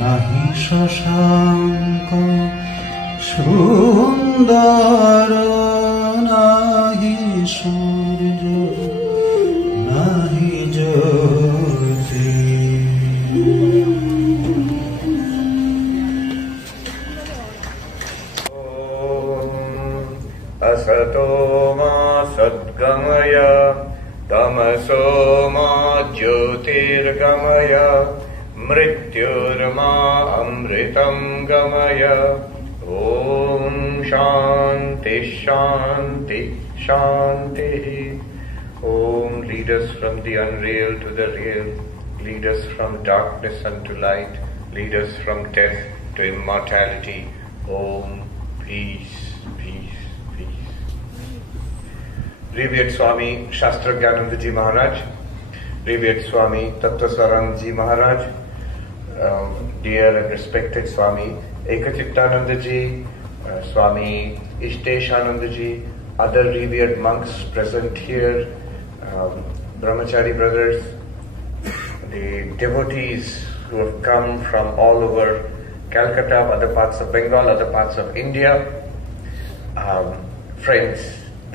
নাহি শশাঙ্ক সুন্দর, নাহি সূর্য, নাহি জ্যোতি। असतो मा सद्गमय, तमसो मा ज्योतिर्गमय, मृत्युर्मा अमृतं गमय। ॐ शान्ति शान्ति शान्तिः। ॐ lead us from the unreal to the real, lead us from darkness unto light, lead us from death to immortality. Om peace, peace, peace. Revered Swami Shastragyananda Ji Maharaj, Revered Swami Tattvasarang Ji Maharaj, dear and respected Swami Ekachittananda Ji, Swami Ishteshananda Ji, other revered monks present here, Brahmachari brothers, the devotees who have come from all over Calcutta, other parts of Bengal, other parts of India, friends,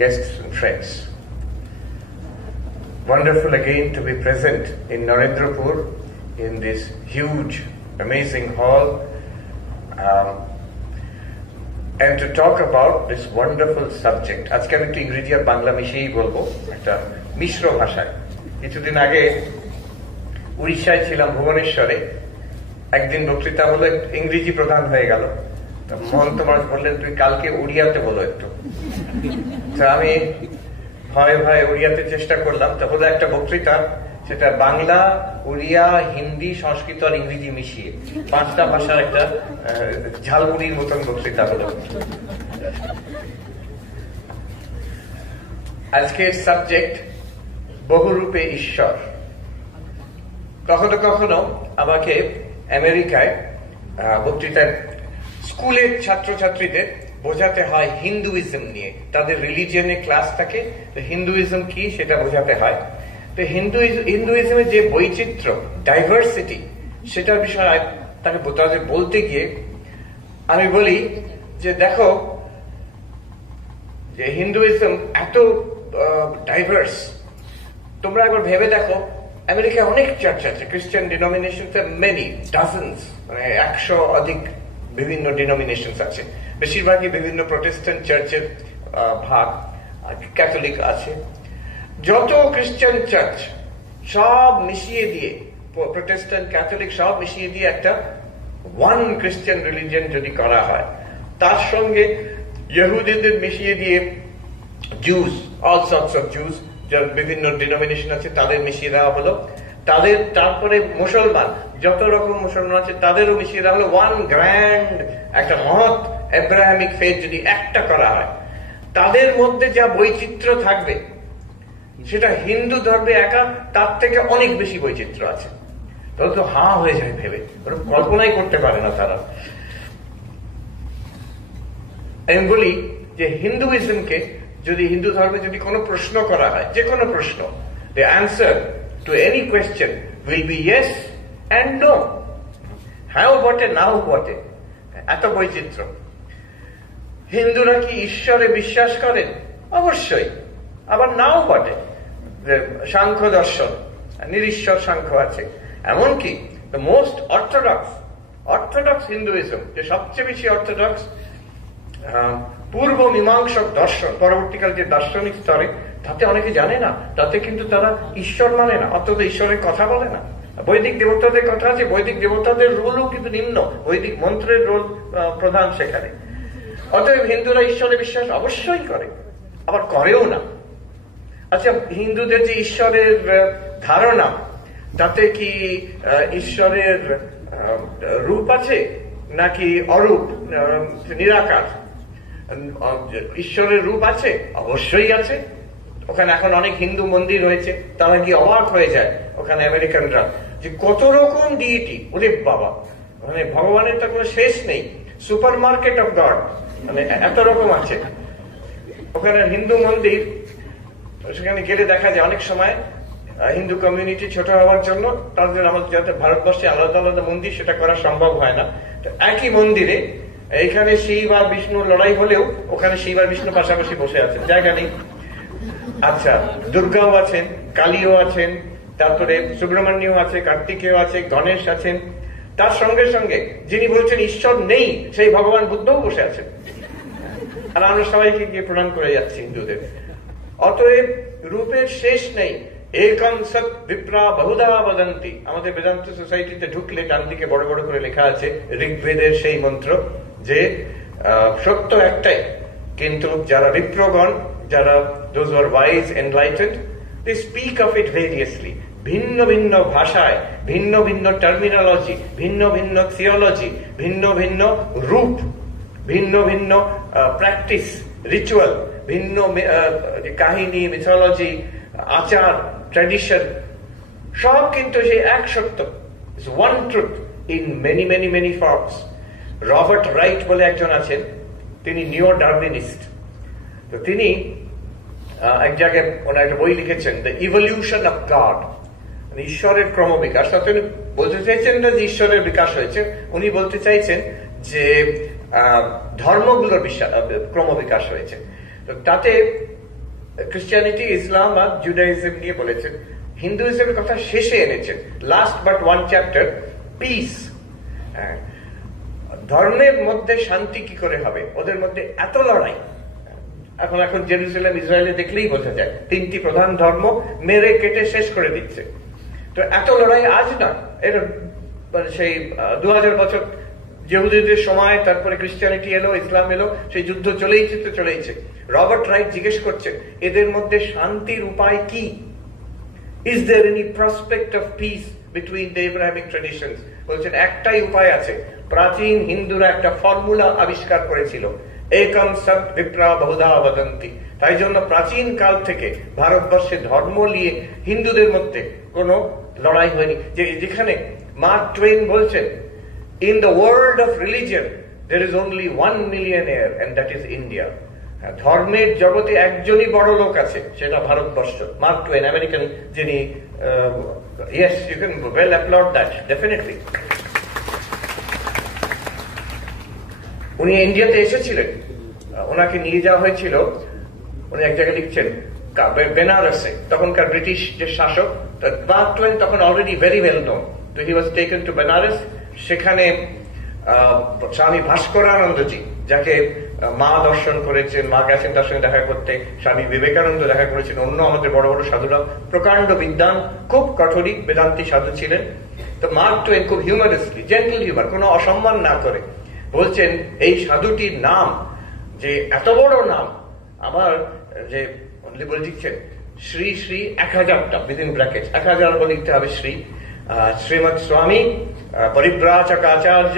guests and friends. Wonderful again to be present in Narendrapur in this huge, amazing hall, and to talk about this wonderful subject. আজকে আমি একটু ইংরেজি আর বাংলা মিশিয়েই বলবো, একটা মিশ্র ভাষায়। কিছুদিন আগে উড়িষ্যায় ছিলাম, ভুবনেশ্বরে। একদিন বক্তৃতা হলো, ইংরেজি প্রধান হয়ে গেল। মহন্ত মহারাজ বললেন, তুই কালকে উড়িয়াতে বলো একটু। আমি ভয়ে ভয়ে উড়িয়াতে চেষ্টা করলাম। তো হলো একটা বক্তৃতা, সেটা বাংলা, উড়িয়া, হিন্দি, সংস্কৃত আর ইংরেজি মিশিয়ে 5টা ভাষার একটা ঝালমুড়ির মতন বক্তৃতা হলো। আজকের সাবজেক্ট বহুরূপে ঈশ্বর। কখনো কখনো আমাকে আমেরিকায় বক্তৃতায় স্কুলের ছাত্রছাত্রীদের বোঝাতে হয় হিন্দুইজম নিয়ে, তাদের রিলিজিয়নের ক্লাস থাকে, তো হিন্দুইজম কি সেটা বোঝাতে হয়। তো হিন্দুইজমের যে বৈচিত্র্য, ডাইভার্সিটি, সেটার বিষয়ে তাকে তাদের বলতে গিয়ে আমি বলি যে দেখো, যে হিন্দুইজম এত ডাইভার্স, তোমরা একবার ভেবে দেখো, আমেরিকায় অনেক চার্চ আছে, ক্রিশ্চিয়ান ডিনোমিনেশনস মেনি ডাজনস, মানে 100 অধিক বিভিন্ন ডিনোমিনেশনস আছে। বেশিরভাগই বিভিন্ন প্রোটেস্ট্যান্ট চার্চের ভাগ, ক্যাথলিক আছে। যত ক্রিশ্চিয়ান চার্চ সব মিশিয়ে দিয়ে, প্রোটেস্ট্যান্ট, ক্যাথলিক সব মিশিয়ে দিয়ে একটা ওয়ান ক্রিশ্চিয়ান রিলিজিয়ন যদি করা হয়, তার সঙ্গে ইহুদিদের মিশিয়ে দিয়ে juice, all sorts of juice, যার বিভিন্ন ডিনোমিনেশন আছে তাদের মিশিয়ে দেওয়া হলো, তাদের তারপরে মুসলমান, যত রকম মুসলমান আছে তাদেরও মিশিয়ে দেওয়া হলো, ওয়ান গ্র্যান্ড একটা মহৎ আব্রাহামিক ফেথ যদি একটা করা হয়, তাদের মধ্যে যা বৈচিত্র্য থাকবে সেটা হিন্দু ধর্মে একা তার থেকে অনেক বেশি বৈচিত্র্য আছে। তাহলে তো হা হয়ে যায় ভেবে, কল্পনাই করতে পারে না তারা। আমি বলি যে হিন্দুইজমকে যদি, হিন্দু ধর্মে যদি কোনো প্রশ্ন করা হয়, যে কোনো প্রশ্ন, the answer to any question will be yes and no, হ্যাঁ বটে, নাও বটে, এত বৈচিত্র্য। হিন্দুরা কি ঈশ্বরে বিশ্বাস করেন? অবশ্যই, আবার নাও বটে। সাংখ্য দর্শন, নিরীশ্বর সাংখ্য আছে। এমনকি the most অর্থোডক্স হিন্দুইজম, যে সবচেয়ে বেশি অর্থোডক্স পূর্ব মীমাংসক দর্শন, পরবর্তীকাল যে দার্শনিক স্তরে, তাতে অনেকে জানে না, তাতে কিন্তু তারা ঈশ্বর মানে না, অন্তত ঈশ্বরের কথা বলে না। বৈদিক দেবতাদের কথা আছে, বৈদিক দেবতাদের রোলও কিন্তু নিম্ন, বৈদিক মন্ত্রের রোল প্রধান সেখানে। অতএব হিন্দুরা ঈশ্বরে বিশ্বাস অবশ্যই করে, আবার করেও না। আচ্ছা, হিন্দুদের যে ঈশ্বরের ধারণা, তাতে কি ঈশ্বরের রূপ আছে নাকি অরূপ, নিরাকার? ঈশ্বরের রূপ আছে, অবশ্যই আছে। ওখানে এখন অনেক হিন্দু মন্দির হয়েছে, তারা কি অবাক হয়ে যায় ওখানে আমেরিকানরা, যে কত রকম ডিইটি, ওরে বাবা, মানে ভগবানের তো কোনো শেষ নেই, সুপার মার্কেট অফ গড, মানে এত রকম আছে ওখানে হিন্দু মন্দির। সেখানে গেলে দেখা যায় অনেক সময় হিন্দু কমিউনিটি ছোট হওয়ার জন্য তাদের আমাদের যাতে ভারতবর্ষে আলাদা আলাদা মন্দির সেটা করা সম্ভব হয় না। তো একই মন্দিরে এইখানে শিব আর বিষ্ণু লড়াই হলেও ওখানে শিব আর বিষ্ণু পাশাপাশি বসে আছেন, জায়গা নেই। আচ্ছা, দুর্গাও আছেন, কালীও আছেন, তারপরে সুব্রমণ্য আছে, কার্তিকেয় আছে, গণেশ আছেন। তার সঙ্গে সঙ্গে যিনি বলছেন ঈশ্বর নেই সেই ভগবান বুদ্ধও বসে আছেন। আর আমরা সবাইকে গিয়ে প্রণাম করে যাচ্ছি হিন্দুদের। অতএব রূপের শেষ নেই। একম সৎ বিপ্রা বহুধা বদন্তি। আমাদের বেদান্ত সোসাইটিতে ঢুকলে ডান দিকে বড় বড় করে লেখা আছে ঋগ্বেদের সেই মন্ত্র যে সত্য একটাই, কিন্তু যারা বিপ্রগণ, যারা those who are wise, enlightened, they speak of it variously. ভিন্ন ভিন্ন ভাষায়, ভিন্ন ভিন্ন টার্মিনোলজি, ভিন্ন ভিন্ন থিওলজি, ভিন্ন ভিন্ন রূপ, ভিন্ন ভিন্ন প্র্যাকটিস, রিচুয়াল, ভিন্ন কাহিনী, মিথোলজি, আচার, ট্র্যাডিশন, সব কিন্তু সেই এক সত্য, one truth in many many many forms. Robert right বলে একজন আছেন, তিনি নিও ডারউইনিস্ট। তো তিনি এক জায়গায় ওনার একটা বই লিখেছেন, দ্য ইভলিউশন অফ গড, ঈশ্বরের ক্রমবিকাশ। তাতে উনি বলতে চাইছেন না যে ঈশ্বরের বিকাশ হয়েছে, উনি বলতে চাইছেন যে ধর্মগুলোর ক্রমবিকাশ হয়েছে। তো তাতে খ্রিস্টানিটি, ইসলাম আর জুডাইজম নিয়ে বলেছেন। হিন্দুইজমের কথা শেষে এনেছেন, last but one chapter, piece. ধর্মের মধ্যে শান্তি কি করে হবে? ওদের মধ্যে এত লড়াই। এখন জেরুজালেম, ইসরায়েলে দেখলেই বোঝা যায়, তিনটি প্রধান ধর্ম মেরে কেটে শেষ করে দিচ্ছে। তো এত লড়াই আজ না, এটা সেই 2000 বছর ইহুদিদের সময়, তারপরে খ্রিস্টানিটি এলো, ইসলাম এলো, সেই যুদ্ধ চলেইছে। রবার্ট রাইট জিজ্ঞেস করছেন এদের মধ্যে শান্তির উপায় কি? Is there any prospect of peace between the Abrahamic traditions? বলছেন একটাই উপায় আছে। প্রাচীন হিন্দুরা একটা ফর্মুলা আবিষ্কার করেছিল, একম সৎ বিপ্রা বহুধা বদন্তি। তাই জন্য প্রাচীন কাল থেকে ভারতবর্ষে ধর্ম নিয়ে হিন্দুদের মধ্যে কোনো লড়াই হয়নি। যেখানে মার্ক টুয়েন বলছেন, in the world of religion there is only 1 millionaire and that is India. ধর্মের জগতে একজনই বড় লোক আছে, সেটা ভারতবর্ষ। মার্ক টুয়েন, আমেরিকান, যিনি yes, you can well applaud that, definitely. উনি ইন্ডিয়াতে এসেছিলেন, ওনাকে নিয়ে যাওয়া হয়েছিল, উনি এক জায়গায় লিখছেন বেনারসে, তখনকার ব্রিটিশ যে শাসক, মার্ক টুয়েন তখন অলরেডি ভেরি ওয়েল নোন। তো হি ওয়াজ টেকেন টু বেনারস। সেখানে স্বামী ভাস্করানন্দজি, যাকে মা দর্শন করেছেন, মা গেছেন তার সঙ্গে দেখা করতে, স্বামী বিবেকানন্দ দেখা করেছেন, অন্য আমাদের বড় বড় সাধুরা, প্রকাণ্ড বিদ্বান, খুব কঠোরী বেদান্তি সাধু ছিলেন। তো মার্ক টুয়েন খুব হিউমারাসলি, জেন্টল হিউমার, কোনো অসম্মান না করে বলছেন এই সাধুটির নাম যে এত বড় নাম, আমার যে বলে লিখছেন শ্রী শ্রী 1000টা উইদিন ব্র্যাকেট 1000 বলে লিখতে হবে শ্রী, শ্রীমৎ স্বামী পরিব্রাজক আচার্য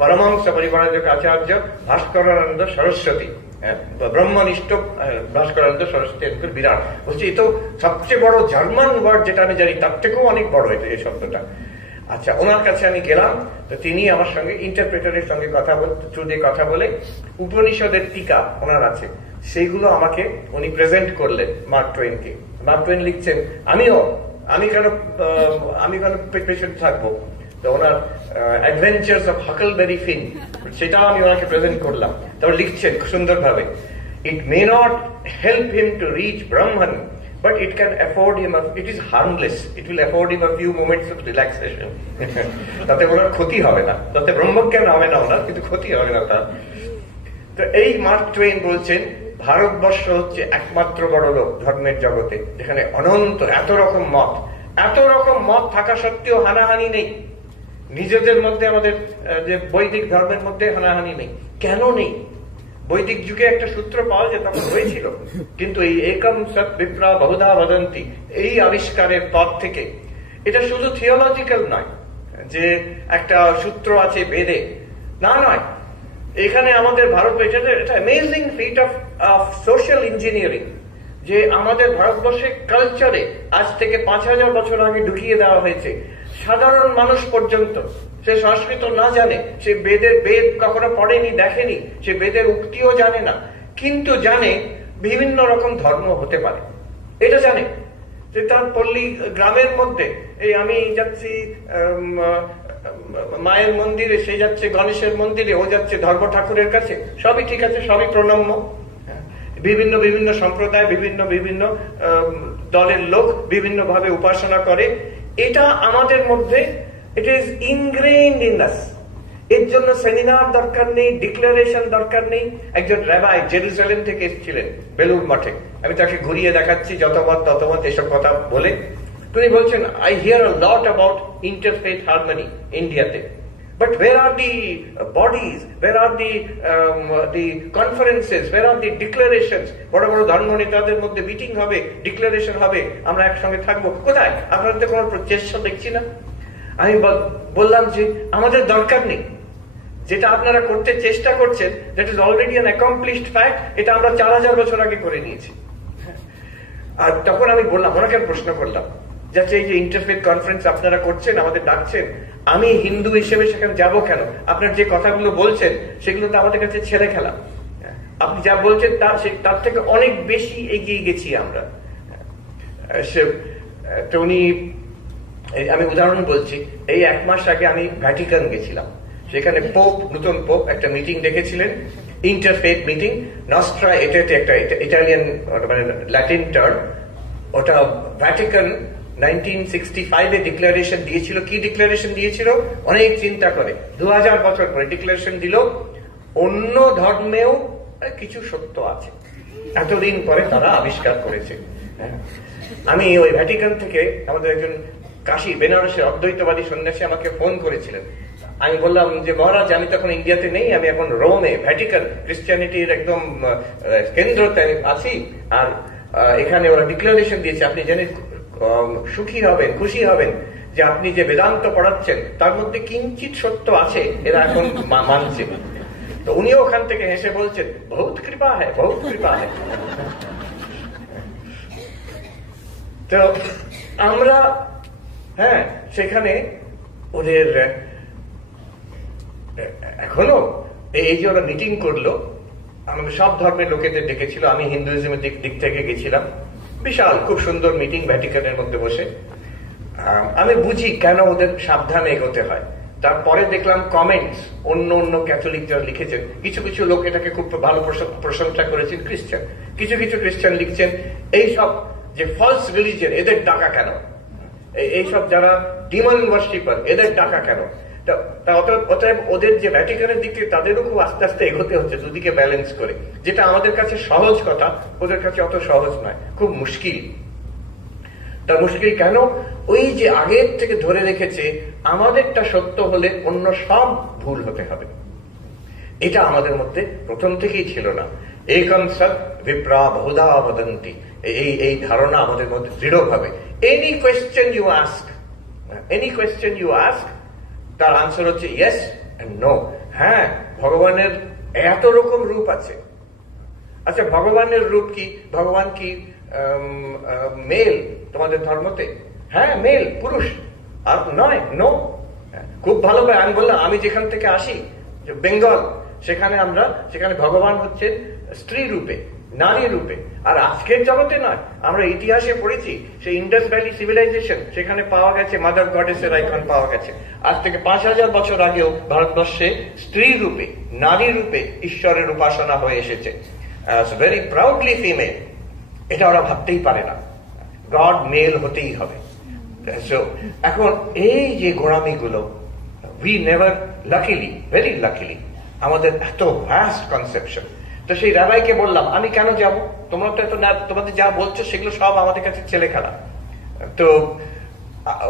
পরমহংস পরিব্রাজক আচার্য ভাস্করানন্দ সরস্বতী, ব্রহ্মনিষ্ঠ ভাস্করানন্দ সরস্বতী, বিরাট। বলছি এ তো সবচেয়ে বড় জার্মান ওয়ার্ড যেটা আমি জানি তার থেকেও অনেক বড় এটা, এই শব্দটা। আচ্ছা, ওনার কাছে আমি গেলাম, তো তিনি আমার সঙ্গে ইন্টারপ্রেটারের সঙ্গে কথা বলে উপনিষদের টিকা ওনার আছে, সেইগুলো আমাকে উনি প্রেজেন্ট করলেন মার্ক টুয়েনকে। মার্ক টুয়েন লিখছেন আমি কেন পেশেন্ট থাকবো? তো ওনার অ্যাডভেঞ্চার্স অফ হাকলবেরি ফিন, সেটাও আমি ওনাকে প্রেজেন্ট করলাম। তারপর লিখছেন সুন্দরভাবে, it may not help him to reach Brahman, but it can afford him it is harmless, it will afford him a few moments of relaxation. তাতে ওনার ক্ষতি হবে না, তাতে ব্রহ্মজ্ঞান হবে না ওনার, কিন্তু ক্ষতি হবে না তার। তো এই মার্ক টুয়েন বলছেন ভারতবর্ষ হচ্ছে একমাত্র বড় লোক ধর্মের জগতে যেখানে অনন্ত এত রকম মত থাকা সত্ত্বেও হানাহানি নেই। নিজেদের মধ্যে আমাদের যে বৈদিক ধর্মের মধ্যে হানাহানি নেই। কেন নেই? বৈদিক যুগে একটা সূত্র পাওয়া যেত, তখন হয়েছিল, কিন্তু এই একম সৎ বিপ্রা বহুধা বদন্তি এই আবিষ্কারের পর থেকে এটা শুধু থিওলজিক্যাল নয় যে একটা সূত্র আছে বেদে, নয়। এখানে আমাদের ভারতবর্ষে এটা amazing feat of social engineering যে আমাদের ভারতবর্ষে কালচারে আজ থেকে 5000 বছর আগে ঢুকিয়ে দেওয়া হয়েছে। সাধারণ মানুষ পর্যন্ত, সে সংস্কৃত না জানে, সে বেদ কখনো পড়েনি, দেখেনি, সে বেদের উক্তিও জানে না, কিন্তু জানে বিভিন্ন রকম ধর্ম হতে পারে, এটা জানে। যে তার পল্লী গ্রামের মধ্যে এই আমি যাচ্ছি মায়ের মন্দিরে, সে যাচ্ছে গণেশের মন্দিরে, ও যাচ্ছে ধর্ম ঠাকুরের কাছে, সবই ঠিক আছে, সবই প্রণম্য। বিভিন্ন বিভিন্ন সম্প্রদায়, বিভিন্ন বিভিন্ন দলের লোক বিভিন্ন ভাবে উপাসনা করে। এটা আমাদের মধ্যে, ইট ইজ ইনগ্রেইনড ইন আস। এর জন্য সেমিনার দরকার নেই, ডিক্লারেশন দরকার নেই। একজন রাবাই জেরুজালেম থেকে এসেছিলেন বেলুর মঠে, আমি তাকে ঘুরিয়ে দেখাচ্ছি যতমত ততমত এসব কথা বলে। তিনি বলছেন, I here a lot about interfaith harmony ইন্ডিয়াতে, but where are the bodies, where are the conferences, where are the declarations? বড় বড় ধর্ম নেতাদের মধ্যে মিটিং হবে, ডিক্লারেশন হবে, আমরা একসঙ্গে থাকবো, কোথায়? আপনাদের কোনো প্রচেষ্টা দেখছি না। আমি বললাম যে আমাদের দরকার নেই, যেটা আপনারা করতে চেষ্টা করছেন, that is already an accomplished fact, এটা আমরা 4000 বছর আগে করে নিয়েছি। আর তখন আমি বললাম, ওনাকে প্রশ্ন করলাম, যাচ্ছে এই যে ইন্টারফেথ কনফারেন্স আপনারা করছেন, আমাদের ডাকছেন, আমি হিন্দু হিসেবে সেখানে যাব কেন? আপনার যে কথাগুলো বলছেন সেগুলো তো আমাদের কাছে ছেলে খেলা। আপনি যা বলছেন তার থেকে অনেক বেশি এগিয়ে গেছি আমরা। তো উনি, আমি উদাহরণ বলছি, এই 1 মাস আগে আমি ভ্যাটিকান গেছিলাম। সেখানে পোপ, নতুন পোপ একটা মিটিং ডেকেছিলেন, ইন্টারফেথ মিটিং। নস্ট্রা, এটা একটা ইটালিয়ান মানে ল্যাটিন টার্ম। ওটা ভ্যাটিকান 1965-এ ডিক্লারেশন দিয়েছিল। কি ডিক্লারেশন দিয়েছিল? অনেক চিন্তা করে 2000 বছর পরে ডিক্লারেশন দিল, অন্য ধর্মেও কিছু সত্য আছে, এতদিন পরে তারা আবিষ্কার করেছে। আমি ওই ভ্যাটিকান থেকে আমাদের একজন কাশী বেনারসের অদ্বৈতবাদী সন্ন্যাসী আমাকে ফোন করেছিলেন। আমি বললাম যে মহারাজ, আমি তখন ইন্ডিয়াতে নেই, আমি এখন রোমে, ভ্যাটিকান ক্রিশ্চিয়ানিটির একদম কেন্দ্রতে আছি, আর এখানে ওরা ডিক্লারেশন দিয়েছে, আপনি জেনে সুখী হবেন, খুশি হবেন যে আপনি যে বেদান্ত পড়াচ্ছেন তার মধ্যে কিঞ্চিত সত্য আছে, এরা এখন মানছে। তো উনিও ওখান থেকে হেসে বলছেন, বহুত কৃপা হ্যায়, বহুত কৃপা হ্যায়। তো আমরা সেখানে ওদের এখনো এই যে ওরা মিটিং করলো, আমাদের সব ধর্মের লোকেদের ডেকেছিল, আমি হিন্দুইজমের দিক থেকে গেছিলাম। বিশাল খুব সুন্দর মিটিং ভ্যাটিকানের মধ্যে বসে। আমি বুঝি কেন ওদের সাবধানে এগোতে হয়। তারপরে দেখলাম কমেন্টস অন্য ক্যাথলিক যারা লিখেছেন, কিছু কিছু লোক এটাকে খুব ভালো প্রশংসা করেছেন, ক্রিশ্চান, কিছু কিছু ক্রিশ্চান লিখছেন এইসব যে ফলস রিলিজিয়ন, এদের ডাকা কেন? এইসব যারা ডিমন ওয়ার্শিপার, এদের ডাকা কেন? অতএব ওদের যে ভ্যাটিকানের দিক থেকে তাদেরও খুব আস্তে আস্তে এগোতে হচ্ছে, দুদিকে ব্যালেন্স করে। যেটা আমাদের কাছে সহজ কথা, ওদের কাছে অত সহজ নয়, খুব মুশকিল। তা মুশকিল কেন? ওই যে আগের থেকে ধরে রেখেছে আমাদেরটা সত্য হলে অন্য সব ভুল হতে হবে। এটা আমাদের মধ্যে প্রথম থেকেই ছিল না। একম সৎ বিপ্রা বহুধা বদন্তি, এই ধারণা আমাদের মধ্যে দৃঢ়ভাবে। এনি কোয়েশ্চেন ইউ আস্ক, তার আনসার হচ্ছে ইয়েস এন্ড নো। হ্যাঁ, ভগবানের এত রকম রূপ আছে। আচ্ছা, ভগবানের রূপ কি? ভগবান কি মেল তোমাদের ধর্মতে? হ্যাঁ, মেল, পুরুষ, আর নয়, নো। খুব ভালো। আমি বললাম, আমি যেখান থেকে আসি, বেঙ্গল, সেখানে ভগবান হচ্ছে স্ত্রী রূপে, নারী রূপে। আর আজকের জগতে নয়, আমরা ইতিহাসে পড়েছি, সেই ইন্ডাস ভ্যালি সিভিলাইজেশন, সেখানে পাওয়া গেছে মাদার গডেসের আইকন পাওয়া গেছে। আজ থেকে 5000 বছর আগেও ভারতবর্ষে স্ত্রী রূপে, নারী রূপে ঈশ্বরের উপাসনা হয়ে এসেছে, ভেরি প্রাউডলি ফিমেল। এটা ওরা ভাবতেই পারে না, গড মেল হতেই হবে। এখন এই যে গোড়ামিগুলো, we never, luckily, very luckily, আমাদের এত ভ্যাস্ট কনসেপশন। তো সেই রাবাইকে বললাম, আমি কেন যাব? তোমরা তো এত, তোমাদের যা বলছো সেগুলো সব আমাদের কাছে ছেলে খেলা। তো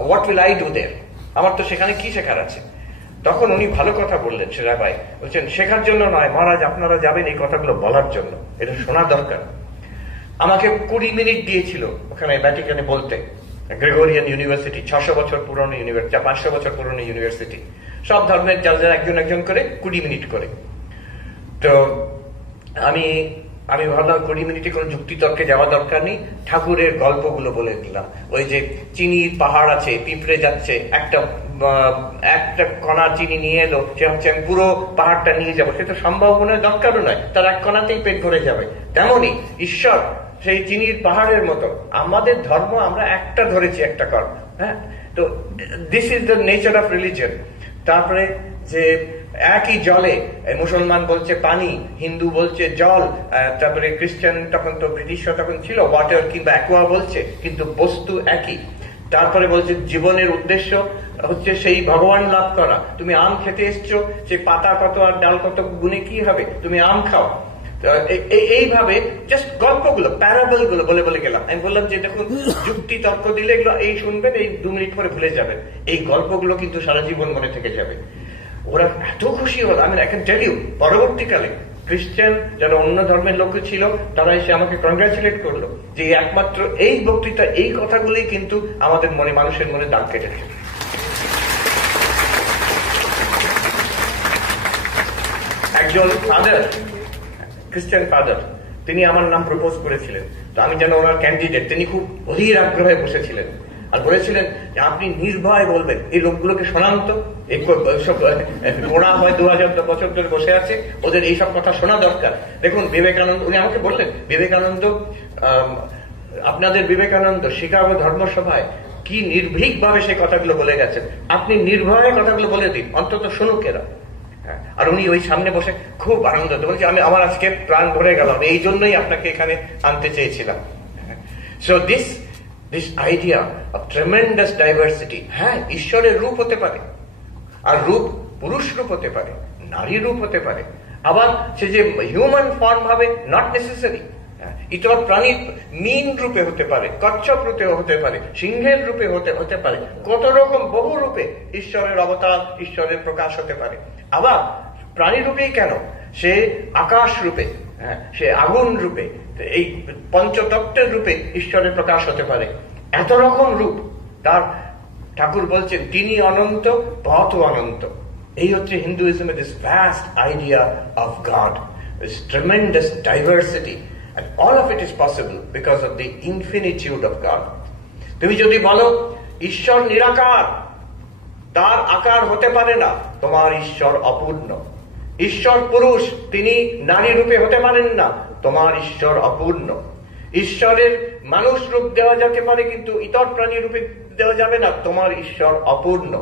হোয়াট উইল আই ডু দেয়ার? আমার তো সেখানে কি শেখার আছে? তখন উনি ভালো কথা বললেন, সে রাবাই বলছেন, শেখার জন্য নয় মহারাজ, আপনারা যাবেন এই কথাগুলো বলার জন্য, এটা শোনা দরকার। আমাকে 20 মিনিট দিয়েছিল ওখানে ভ্যাটিকানে বলতে। গ্রেগরিয়ান ইউনিভার্সিটি, 600 বছর পুরনো ইউনিভার্সিটি, 500 বছর পুরনো ইউনিভার্সিটি, সব ধর্মের যারা একজন করে 20 মিনিট করে। তো আমি ভাবলাম 20 মিনিটে কোনো যুক্তিতর্কে যাওয়া দরকার নেই, ঠাকুরের গল্পগুলো বলে দিলাম। ওই যে চিনির পাহাড় আছে, পিঁপড়ে যাচ্ছে, একটা কণা চিনি নিয়ে এলো, সে হচ্ছে আমি পুরো পাহাড়টা নিয়ে যাবো, সে তো সম্ভব নয়, দরকারও নয়, তার এক কণাতেই পেট ভরে যাবে। তেমনি ঈশ্বর সেই চিনির পাহাড়ের মতো। আমাদের ধর্ম আমরা একটা ধরেছি, একটা কর্ম। হ্যাঁ, তো this is the nature of religion. তারপরে যে একই জলে, মুসলমান বলছে পানি, হিন্দু বলছে জল, তারপরে খ্রিস্টান, তখন তো ব্রিটিশরা তখন ছিল, ওয়াটার কিংবা অ্যাকোয়া বলছে, কিন্তু বস্তু একই। তারপরে বলছে জীবনের উদ্দেশ্য হচ্ছে সেই ভগবান লাভ করা। তুমি আম খেতে এসছো, সেই পাতা কত আর ডাল কত গুনে কি হবে, তুমি আম খাও। এইভাবে জাস্ট গল্পগুলো, প্যারাবল গুলো বলে বলে গেলাম। আমি বললাম যে দেখুন, যুক্তি তর্ক দিলে এগুলো এই শুনবেন, এই 2 মিনিট পরে ভুলে যাবেন। এই গল্পগুলো কিন্তু সারা জীবন মনে থেকে যাবে। ওরা এত খুশি হল, আমি আই ক্যান টেল ইউ, পরবর্তীকালে খ্রিস্টান যারা অন্য ধর্মের লোক ছিল তারা এসে আমাকে কংগ্রাচুলেট করলো যে একমাত্র এই বক্তৃতা, এই কথাগুলোই কিন্তু আমাদের মনে, মানুষের মনে দাগ কেটেছে। একজন ফাদার, খ্রিস্টান ফাদার, তিনি আমার নাম প্রপোজ করেছিলেন। তো আমি যেন ওনার ক্যান্ডিডেট, তিনি খুব অধীর আগ্রহে বসেছিলেন আর বলেছিলেন যে আপনি নির্ভয় বলবেন, এই লোকগুলোকে শোনান তো, ওরা হয় 2000 বছর ধরে বসে আছে, ওদের এইসব কথা শোনা দরকার। দেখুন বিবেকানন্দ, উনি আমাকে বললেন, বিবেকানন্দ, আপনাদের বিবেকানন্দ শিকাগো ধর্মসভায় কি নির্ভীক ভাবে সেই কথাগুলো বলে গেছেন, আপনি নির্ভয়ে কথাগুলো বলে দিন, অন্তত শুনুক এরা। আর উনি ওই সামনে বসে খুব আনন্দ বলছে, আমি আমার আজকে প্রাণ ভরে গেল, এই জন্যই আপনাকে এখানে আনতে চেয়েছিলাম। So this idea of tremendous diversity, হ্যাঁ ঈশ্বরের রূপ হতে পারে, আর রূপ পুরুষ রূপ হতে পারে, নারী রূপ হতে পারে, আবার সে যে হিউম্যান ফর্ম হবে নট নেসেসারি, ইতর প্রাণীর মীন রূপে হতে পারে, কচ্ছপ রূপে হতে পারে, সিংহের রূপে হতে পারে, কত রকম বহু রূপে ঈশ্বরের অবতার, ঈশ্বরের প্রকাশ হতে পারে। আবার প্রাণী রূপেই কেন, সে আকাশ রূপে, সে আগুন রূপে, এই পঞ্চতত্ত্বের রূপে ঈশ্বরের প্রকাশ হতে পারে। এত রকম রূপ তার, ঠাকুর বলছেন তিনি অনন্ত, পথ অনন্ত। এই হচ্ছে হিন্দুইজমের this vast idea of God, this tremendous diversity, and all of it is possible because of the infinitude of God. তুমি যদি বলো ঈশ্বর নিরাকার, তার আকার হতে পারে না, তোমার ঈশ্বর অপূর্ণ। ঈশ্বর পুরুষ, তিনি নারী রূপে হতে পারেন না, তোমার ঈশ্বর অপূর্ণ। ঈশ্বরের মানুষ রূপ দেওয়া যেতে পারে কিন্তু ইতর প্রাণী রূপে দেওয়া যাবে না, তোমার ঈশ্বর অপূর্ণ।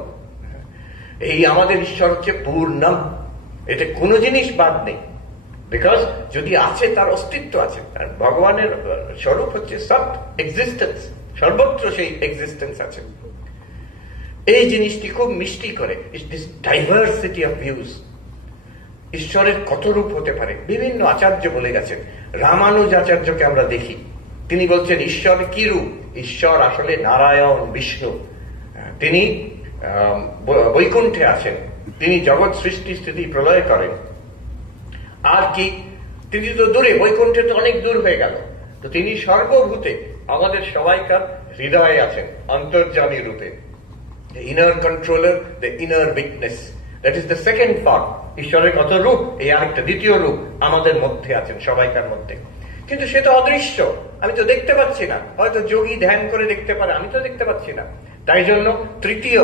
এই আমাদের ঈশ্বর হচ্ছে পূর্ণম, এতে কোনো জিনিস বাদ নেই, বিকজ যদি আছে তার অস্তিত্ব আছে। ভগবানের স্বরূপ হচ্ছে সৎ এক্সিস্টেন্স, সর্বত্র সেই এক্সিস্টেন্স আছে। এই জিনিসটি খুব মিষ্টি করে, দিস ডাইভার্সিটি অফ ভিউজ। ঈশ্বরের কত রূপ হতে পারে, বিভিন্ন আচার্য বলে গেছেন। রামানুজ আচার্যকে আমরা দেখি, তিনি বলছেন ঈশ্বর কি রূপ, ঈশ্বর আসলে নারায়ণ বিষ্ণু, তিনি বৈকুণ্ঠে আছেন, তিনি জগৎ সৃষ্টি স্থিতি প্রলয় করেন। আর কি, তিনি তো দূরে, বৈকুণ্ঠে তো অনেক দূর হয়ে গেল, তো তিনি সর্বভূতে আমাদের সবাইকার হৃদয়ে আছেন অন্তর্যামী রূপে। The inner controller, the inner witness, that is the second form. ঈশ্বরের কত রূপ, এই আরেকটা দ্বিতীয় রূপ আমাদের মধ্যে আছেন, সবাইকার মধ্যে। কিন্তু সে তো অদৃশ্য, আমি তো দেখতে পাচ্ছি না। হয়তো যোগী ধ্যান করে দেখতে পারে, আমি তো দেখতে পাচ্ছি না। তাই জন্য তৃতীয়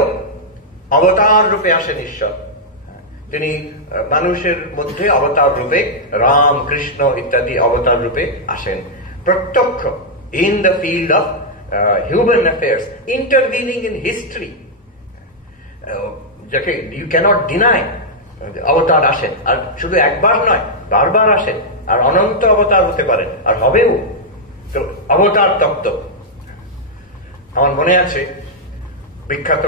অবতার রূপে আসেন ঈশ্বর। তিনি মানুষের মধ্যে অবতার রূপে, রাম, কৃষ্ণ ইত্যাদি অবতার রূপে আসেন প্রত্যক্ষ, in the field of human affairs, intervening in history, যাকে ইউ ক্যানট ডিনাই। অবতার আসেন, আর শুধু একবার নয়, বারবার আসেন, আর অনন্ত অবতার হতে পারেন, আর হবেও। তো অবতার তত্ত্ব আমার মনে আছে, বিখ্যাত,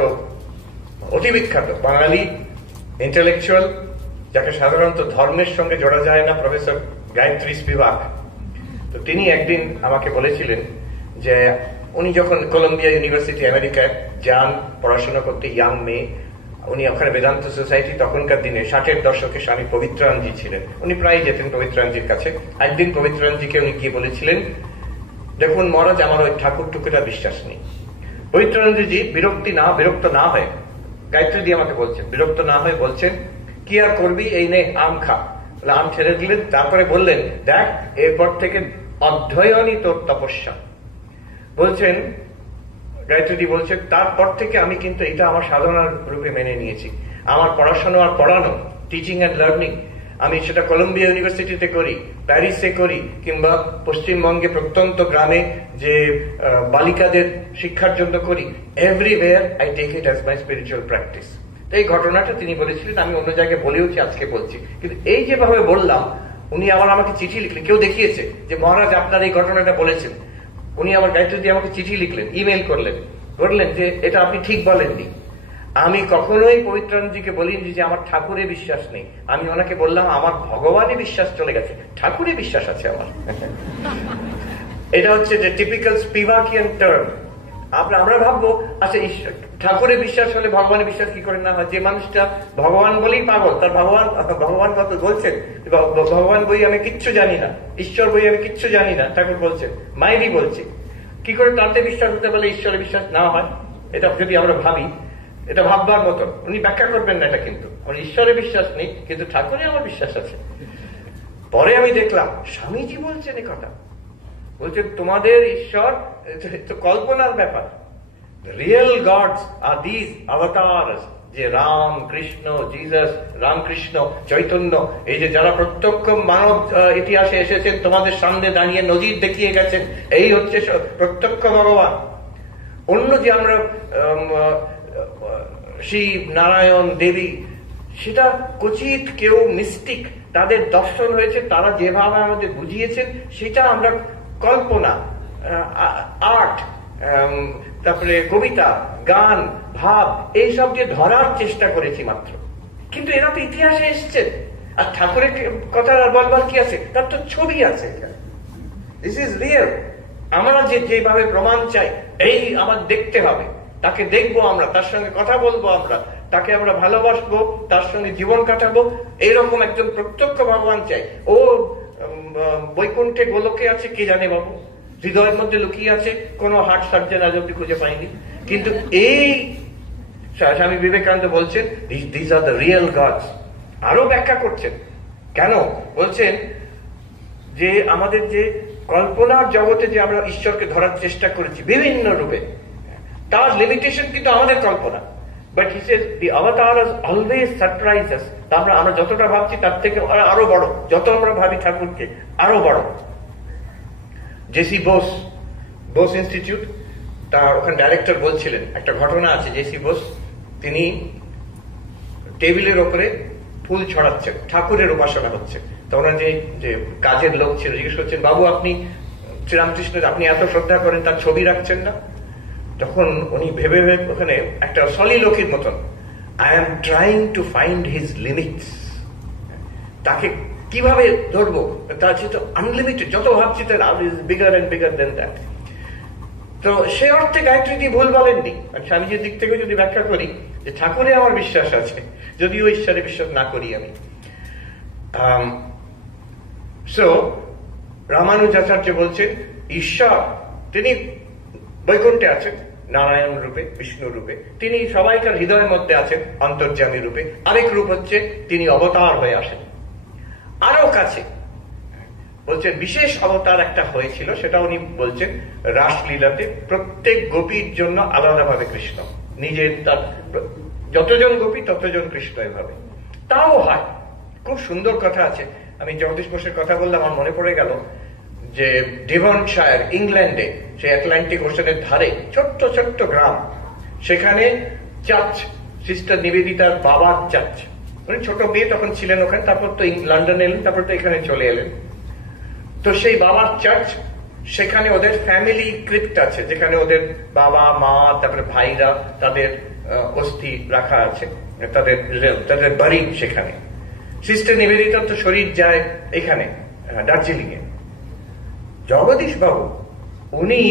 অতি বিখ্যাত বাঙালি ইন্টেলেকচুয়াল, যাকে সাধারণত ধর্মের সঙ্গে জোড়া যায় না, প্রফেসর গায়ত্রী স্পিভাক। তো তিনি একদিন আমাকে বলেছিলেন যে উনি যখন কলম্বিয়া ইউনিভার্সিটি আমেরিকায় যান পড়াশোনা করতে, ইয়াং মেয়ে, উনি ওখানে বেদান্ত সোসাইটি, তখনকার দিনে 60-এর দশকে স্বামী পবিত্রানন্দজি ছিলেন, উনি প্রায় যেতেন পবিত্রানন্দজির কাছে। একদিন পবিত্রানন্দজিকে উনি গিয়ে বলেছিলেন, দেখুন মহারাজ, আমার ওই ঠাকুর টুকুরা বিশ্বাস নেই। পবিত্রানন্দজি বিরক্ত না হয়, গায়ত্রী আমাকে বলছেন, বিরক্ত না হয়ে বলছেন, কি আর করবি, এই নে আম খা। আম ছেড়ে দিলেন, তারপরে বললেন, দেখ এরপর থেকে অধ্যয়নই তোর তপস্যা। বলছেন গায়ত্রী বলছেন, তারপর থেকে আমি কিন্তু এটা আমার সাধনার রূপে মেনে নিয়েছি। আমার পড়াশোনা আর পড়ানো, টিচিং অ্যান্ড লার্নিং, আমি সেটা কলম্বিয়া ইউনিভার্সিটিতে করি, প্যারিসে করি, কিংবা পশ্চিমবঙ্গে প্রত্যন্ত গ্রামে যে বালিকাদের শিক্ষার জন্য করি, everywhere I take it as my spiritual practice. এই ঘটনাটা তিনি বলেছিলেন, আমি অন্য জায়গায় বলেওছি, আজকে বলছি। কিন্তু এই যেভাবে বললাম, উনি আবার আমাকে চিঠি লিখলেন, কেউ দেখিয়েছে যে মহারাজ আপনার এই ঘটনাটা বলেছেন। উনি আমার গাইডে দিয়ে আমাকে চিঠি লিখলেন, ইমেল করলেন, বললেন যে এটা আপনি ঠিক বলেননি। আমি কখনোই পবিত্রানন্দজিকে বলিনি যে আমার ঠাকুরে বিশ্বাস নেই। আমি ওনাকে বললাম আমার ভগবানে বিশ্বাস চলে গেছে, ঠাকুরে বিশ্বাস আছে আমার। এটা হচ্ছে যে টিপিক্যাল স্পিভাকিয়ান টার্ম। আমরা ভাববো আচ্ছা ঠাকুরে বিশ্বাস হলে ভগবানে বিশ্বাস কি করে না হয়? যে মানুষটা ভগবান বলেই পাগল, তার ভগবান কত বলছেন ভগবান বই আমি কিচ্ছু জানি না, ঈশ্বর বই আমি কিচ্ছু জানি না, ঠাকুর বলছেন, মায়েরই বলছে, কি করে তাতে বিশ্বাস হতে পারলে ঈশ্বরে বিশ্বাস না হয়? এটা যদি আমরা ভাবি, এটা ভাববার মতন। উনি ব্যাখ্যা করবেন না এটা, কিন্তু আমার ঈশ্বরে বিশ্বাস নেই, কিন্তু ঠাকুরে আমার বিশ্বাস আছে। পরে আমি দেখলাম স্বামীজি বলছেন এ কথা, বলছেন তোমাদের ঈশ্বর তো কল্পনার ব্যাপার। Real gods R this avatars, যে রাম কৃষ্ণ জিসাস, রামকৃষ্ণ চৈতন্য, এই যে যারা প্রত্যক্ষ মানব ইতিহাসে এসেছেন, তোমাদের সামনে দাঁড়িয়ে নজির দেখিয়ে গেছেন, এই হচ্ছে প্রত্যক্ষ ভগবান। অন্য যে আমরা শিব নারায়ণ দেবী, সেটা কচিত কেউ মিস্টিক, তাদের দর্শন হয়েছে, তারা যেভাবে আমাদের বুঝিয়েছেন সেটা আমরা কল্পনা, আর্ট, তারপরে কবিতা, গান, ভাব, এইসব দিয়ে ধরার চেষ্টা করেছি মাত্র। কিন্তু এরা তো ইতিহাসে এসছে। আর ঠাকুরের কথা আর বলবার কি আছে? তার তো ছবি আছে, দিস ইজ রিয়েল। আমরা যেভাবে প্রমাণ চাই, এই আমার দেখতে হবে, তাকে দেখবো আমরা, তার সঙ্গে কথা বলবো আমরা, তাকে আমরা ভালোবাসবো, তার সঙ্গে জীবন কাটাবো, এইরকম একজন প্রত্যক্ষ ভগবান চাই। ও বৈকুণ্ঠে গোলকে আছে কে জানে বাবু, হৃদয়ের মধ্যে লুকিয়ে আছে, কোন হার্ট সার্জন আজ অব্দি খুঁজে পাইনি। কিন্তু এই স্বামী বিবেকানন্দ বলছেন this are the real gods. আরো ব্যাখ্যা করছেন কেন, বলছেন যে আমাদের যে কল্পনার জগতে যে আমরা ঈশ্বরকে ধরার চেষ্টা করেছি বিভিন্ন রূপে, তার লিমিটেশন কিন্তু আমাদের কল্পনা। But he says the avatars always surprise us. আমরা যতটা ভাবছি তার থেকে আরো বড়, যত আমরা ভাবি ঠাকুরকে আরো বড়। জেসি বোস ইনস্টিটিউট, তার ওখানে ডাইরেক্টর বলছিলেন একটা ঘটনা আছে। জেসি বোস তিনি টেবিলের ওপরে ফুল ছড়াচ্ছেন, ঠাকুরের উপাসনা হচ্ছে। তো ওনার যে কাজের লোক ছিল জিজ্ঞেস করছেন, বাবু আপনি শ্রীরামকৃষ্ণের আপনি এত শ্রদ্ধা করেন, তার ছবি রাখছেন না? তখন উনি ভেবে ওখানে একটা সলিলোকির মতন, I am trying to find his limits. তাকে কিভাবে ধরবো, তার যেহেতু আনলিমিটেড, যত ভাবছি তার bigger and bigger then that. তো সে অর্থে গায়ত্রী দিয়ে ভুল বলেননি। স্বামীজির দিক থেকে যদি ব্যাখ্যা করি যে ঠাকুরে আমার বিশ্বাস আছে, যদিও ঈশ্বরে বিশ্বাস না করি আমি। সো রামানুজাচার্য বলছেন ঈশ্বর তিনি বৈকুণ্ঠে আছেন নারায়ণ রূপে, বিষ্ণু রূপে, তিনি সবাইকার হৃদয়ের মধ্যে আছেন অন্তর্যামী রূপে। আরেক রূপ হচ্ছে তিনি অবতার হয়ে আসেন আরো কাছে। বলছেন বিশেষ অবতার একটা হয়েছিল, সেটা উনি বলছেন রাসলীলাতে প্রত্যেক গোপীর জন্য আলাদাভাবে কৃষ্ণ, নিজের তার যতজন গোপী ততজন কৃষ্ণ এভাবে। তাও হয়, খুব সুন্দর কথা আছে। আমি জগদীশ বোসের কথা বললাম, আমার মনে পড়ে গেল যে ডিভনশায়ার ইংল্যান্ডে, সেই আটলান্টিক ওশানের ধারে ছোট্ট ছোট্ট গ্রাম, সেখানে চার্চ, সিস্টার নিবেদিতার বাবার চার্চ। উনি ছোট মেয়ে তখন ছিলেন ওখানে, তারপর তো লন্ডনে এলেন, তারপর তো এখানে চলে এলেন। তো সেই বাবার চার্চ, সেখানে ওদের ফ্যামিলি ক্রিপ্ট আছে, যেখানে ওদের বাবা মা তারপরে ভাইরা তাদের অস্থি রাখা আছে, তাদের বাড়ি সেখানে। সিস্টার নিবেদিতার তো শরীর যায় এখানে দার্জিলিং এ। জগদীশ বাবু উনি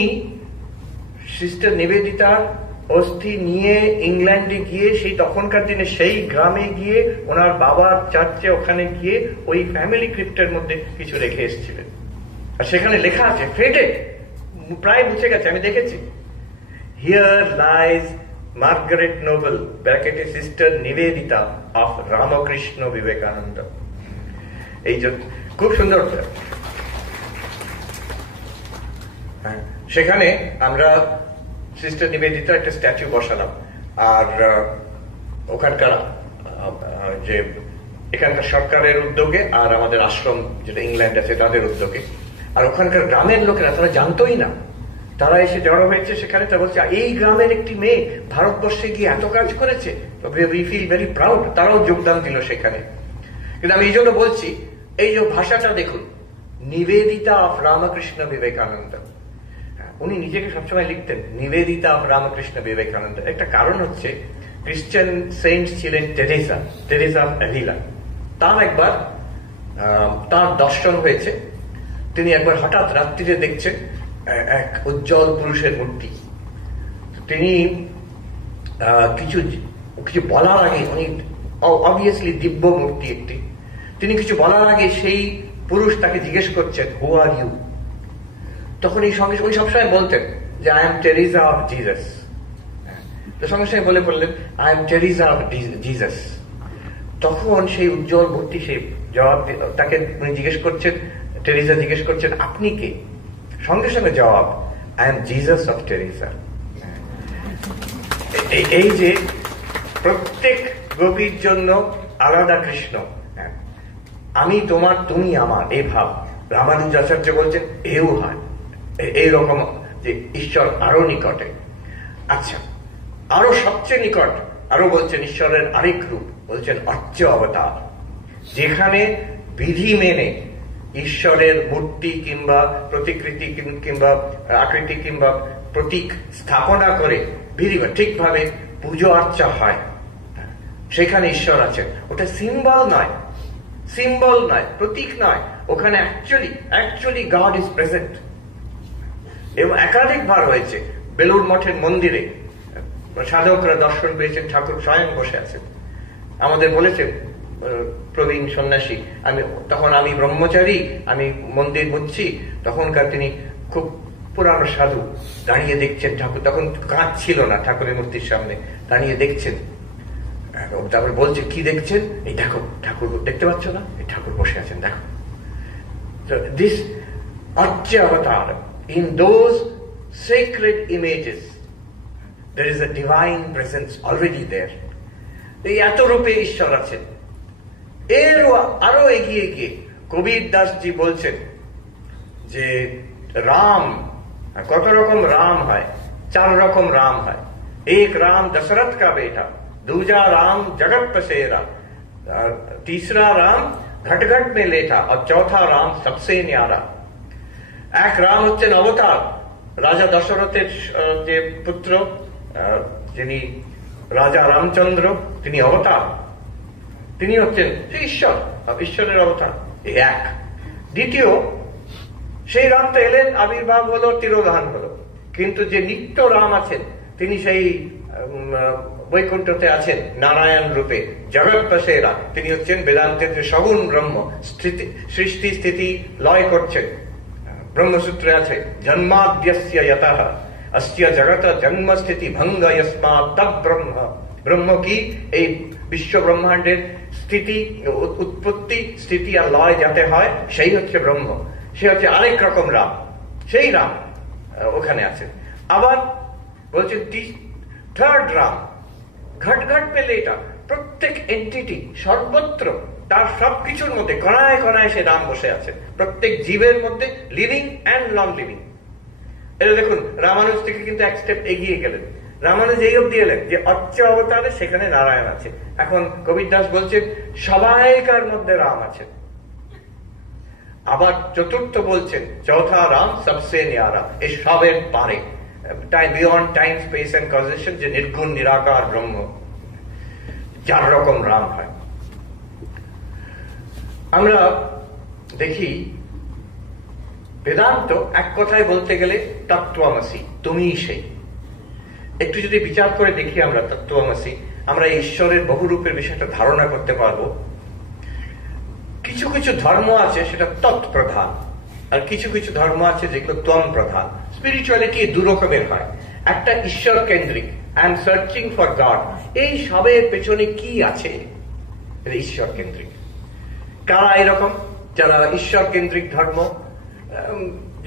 সিস্টার নিবেদিতার অস্থি নিয়ে ইংল্যান্ডে গিয়ে সেই তখনকার দিনে সেই গ্রামে গিয়ে ওনার বাবার চার্চে ওখানে গিয়ে ওই ফ্যামিলি ক্রিপ্টের মধ্যে কিছু রেখে এসেছিলেন। আর সেখানে লেখা আছে, ফেডেড, প্রায় মুছে গেছে, আমি দেখেছি, হিয়ার লাইজ মার্গারেট নোবেল ব্র্যাকেটে সিস্টার নিবেদিতা অফ রামকৃষ্ণ বিবেকানন্দ। এই যে খুব সুন্দর। সেখানে আমরা সিস্টার নিবেদিতা একটা স্ট্যাচু বসালাম, আর ওখানকার যে এখানকার সরকারের উদ্যোগে আর আমাদের আশ্রম যেটা ইংল্যান্ড আছে তাদের উদ্যোগে। আর ওখানকার গ্রামের লোকেরা তারা জানতোই না, তারা এসে জড়ো হয়েছে সেখানে। তা বলছে এই গ্রামের একটি মেয়ে ভারতবর্ষে গিয়ে এত কাজ করেছে, উই ফিল ভেরি প্রাউড। তারাও যোগদান দিল সেখানে। কিন্তু আমি এই জন্য বলছি, এই যে ভাষাটা দেখুন, নিবেদিতা অফ রামকৃষ্ণ বিবেকানন্দ। উনি নিজেকে সবসময় লিখতেন নিবেদিতা অফ রামকৃষ্ণ বিবেকানন্দ। একটা কারণ হচ্ছে খ্রিস্টান সেন্ট ছিলেন টেরেসা, টেরেসা অফ অ্যাভিলা। তার একবার তার দর্শন হয়েছে। তিনি একবার হঠাৎ রাত্রিরে দেখছেন এক উজ্জ্বল পুরুষের মূর্তি। তিনি কিছু কিছু বলার আগে, উনি অবভিয়াসলি দিব্য মূর্তি একটি, তিনি কিছু বলার আগে সেই পুরুষ তাকে জিজ্ঞেস করছেন হু আর ইউ। তখন এই সঙ্গে ওই সবসময় বলতেন যে I am Teresa of Jesus. তো সঙ্গে সঙ্গে বলে বললেন I am Teresa of Jesus. তখন সেই উজ্জ্বল মূর্তি সেই জবাব, তাকে উনি জিজ্ঞেস করছেন, টেরিজা জিজ্ঞেস করছেন আপনি কে? সঙ্গে সঙ্গে জবাব I am Jesus of Teresa. এই যে প্রত্যেক গোপীর জন্য আলাদা কৃষ্ণ, আমি তোমার তুমি আমার, এই ভাব। রামানুজাচার্য বলছেন এও হয় এইরকম যে ঈশ্বর আরো নিকটে। আচ্ছা, আরো সবচেয়ে নিকট আরো বলছেন ঈশ্বরের আরেক রূপ, বলছেন অর্চ অবতার, যেখানে বিধি মেনে ঈশ্বরের মূর্তি কিংবা প্রতিকৃতি কিংবা আকৃতি কিংবা প্রতীক স্থাপনা করে ঠিকভাবে পুজো অর্চা হয়, সেখানে ঈশ্বর আছেন। ওটা সিম্বল নয়, সিম্বল নয়, প্রতীক নয়, ওখানে অ্যাকচুয়ালি গড ইজ প্রেজেন্ট। এবং একাধিকবার হয়েছে বেলুর মঠের মন্দিরে সাধকরা দর্শন পেয়েছেন, ঠাকুর স্বয়ং বসে আছেন। আমাদের বলেছেন প্রবীণ সন্ন্যাসী, তখন আমি ব্রহ্মচারী, আমি মন্দির বুঝছি, তখনকার তিনি খুব পুরানো সাধু, দাঁড়িয়ে দেখছেন ঠাকুর, তখন কাঁচ ছিল না ঠাকুরের মূর্তির সামনে, দাঁড়িয়ে দেখছেন। তারপরে বলছে কি দেখছেন? এই দেখো ঠাকুর, দেখতে পাচ্ছ না? এই ঠাকুর বসে আছেন, দেখো। This Archa avatar, in those sacred images there is a divine presence already there. এই এত রূপে ঈশ্বর আছেন। এর আরো এগিয়ে গিয়ে কবির দাসজি বলছেন যে রাম, কত রকম রাম হয়? 4 রকম রাম হয়। एक राम दशरथ का बेटा, दूजा राम जगत पसेरा, तीसरा राम घट घट में लेटा और चौथा राम सबसे न्यारा। एक राम হচ্ছেন অবতার, রাজা দশরথের যে পুত্র, যিনি রাজা রামচন্দ্র, তিনি অবতার, তিনি হচ্ছেন ঈশ্বর, ঈশ্বরের অবতার। এক। দ্বিতীয়, সেই রাম তো এলেন, আবির্ভাব হলো, তিরোধান হলো, কিন্তু যে নিত্য রাম আছেন তিনি সেই বৈকুণ্ঠতে আছেন নারায়ণ রূপে, জগৎ পসেরা, তিনি হচ্ছেন বেদান্তের যে সগুণ ব্রহ্ম, সৃষ্টি স্থিতি লয় করছেন। ব্রহ্মসূত্রে আছে জন্মাদ্যস্য যতঃ অস্য জগৎ জন্ম স্থিতি ভঙ্গ যস্মাৎ তৎ ব্রহ্ম। ব্রহ্ম কি? এই বিশ্ব ব্রহ্মাণ্ডের স্থিতি, উৎপত্তি, স্থিতি আর লয় যাতে হয়, সেই হচ্ছে ব্রহ্ম। সে হচ্ছে আরেক রকম রাম, সেই রাম ওখানে আছে। আবার বলছেন থার্ড রাম, ঘট ঘট পেলে, এটা প্রত্যেক এন্টিটি সর্বত্র, তার সবকিছুর মধ্যে কণায় কণায় সে রাম বসে আছে, প্রত্যেক জীবের মধ্যে, লিভিং অ্যান্ড নন লিভিং। এটা দেখুন, রামানুজ থেকে কিন্তু এক স্টেপ এগিয়ে গেলেন। রামানুজ এই অব্দি এলেন যে অর্চ অবতারে সেখানে নারায়ণ আছে। এখন কবির দাস বলছেন সবাইকার মধ্যে রাম আছে। আবার চতুর্থ বলছেন চৌথা রাম সবসে ন্যারা, এই সবের পারে, beyond time space and causation, যে নির্গুণ নিরাকার ব্রহ্ম। 4 রকম রাম হয়। আমরা দেখি বেদান্ত এক কথায় বলতে গেলে তত্ত্বমসি, তুমিই সেই। একটু যদি বিচার করে দেখি আমরা তত্ত্বমসি, আমরা ঈশ্বরের বহুরূপের বিষয়টা ধারণা করতে পারবো। কিছু কিছু ধর্ম আছে সেটা তৎপ্রধান, আর কিছু কিছু ধর্ম আছে যেগুলো ত্বম প্রধান। স্পিরিচুয়ালিটি 2 রকমের হয়। একটা ঈশ্বর কেন্দ্রিক, I am searching for god, এই সবের পেছনে কি আছে, ঈশ্বর কেন্দ্রিক। কারা এরকম? যারা ঈশ্বর কেন্দ্রিক ধর্ম,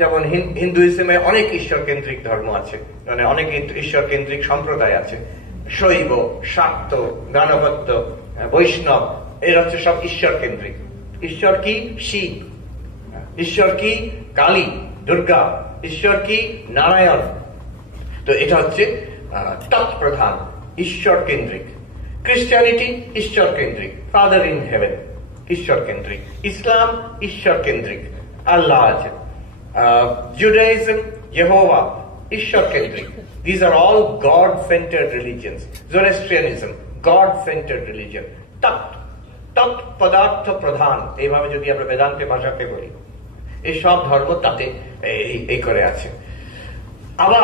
যেমন হিন্দুইজমে অনেক ঈশ্বর কেন্দ্রিক ধর্ম আছে, মানে অনেক ঈশ্বর কেন্দ্রিক সম্প্রদায় আছে। শৈব, শাক্ত, গানবত্য, বৈষ্ণব, এরা হচ্ছে সব ঈশ্বর কেন্দ্রিক। ঈশ্বর কি? শিব। ঈশ্বর কি? কালী, দুর্গা। ঈশ্বর কি? নারায়ণ। তো এটা হচ্ছে তৎপ্রধান, ঈশ্বর কেন্দ্রিক। ক্রিশ্চিয়ানিটি ঈশ্বর কেন্দ্রিক, ফাদার ইন হেভেন, ঈশ্বর কেন্দ্রিক। ইসলাম ঈশ্বর কেন্দ্রিক, আল্লাহ আছেন। জুডাইজম, ইয়েহোভা, ঈশ্বর কেন্দ্রিক। These are all God-centered religions. Zoroastrianism, God-centered religion. তৎ পদার্থ প্রধান, এইভাবে যদি আমরা বেদান্তে ভাষাতে বলি, এই সব ধর্ম তাতে এই করে আছে। আবার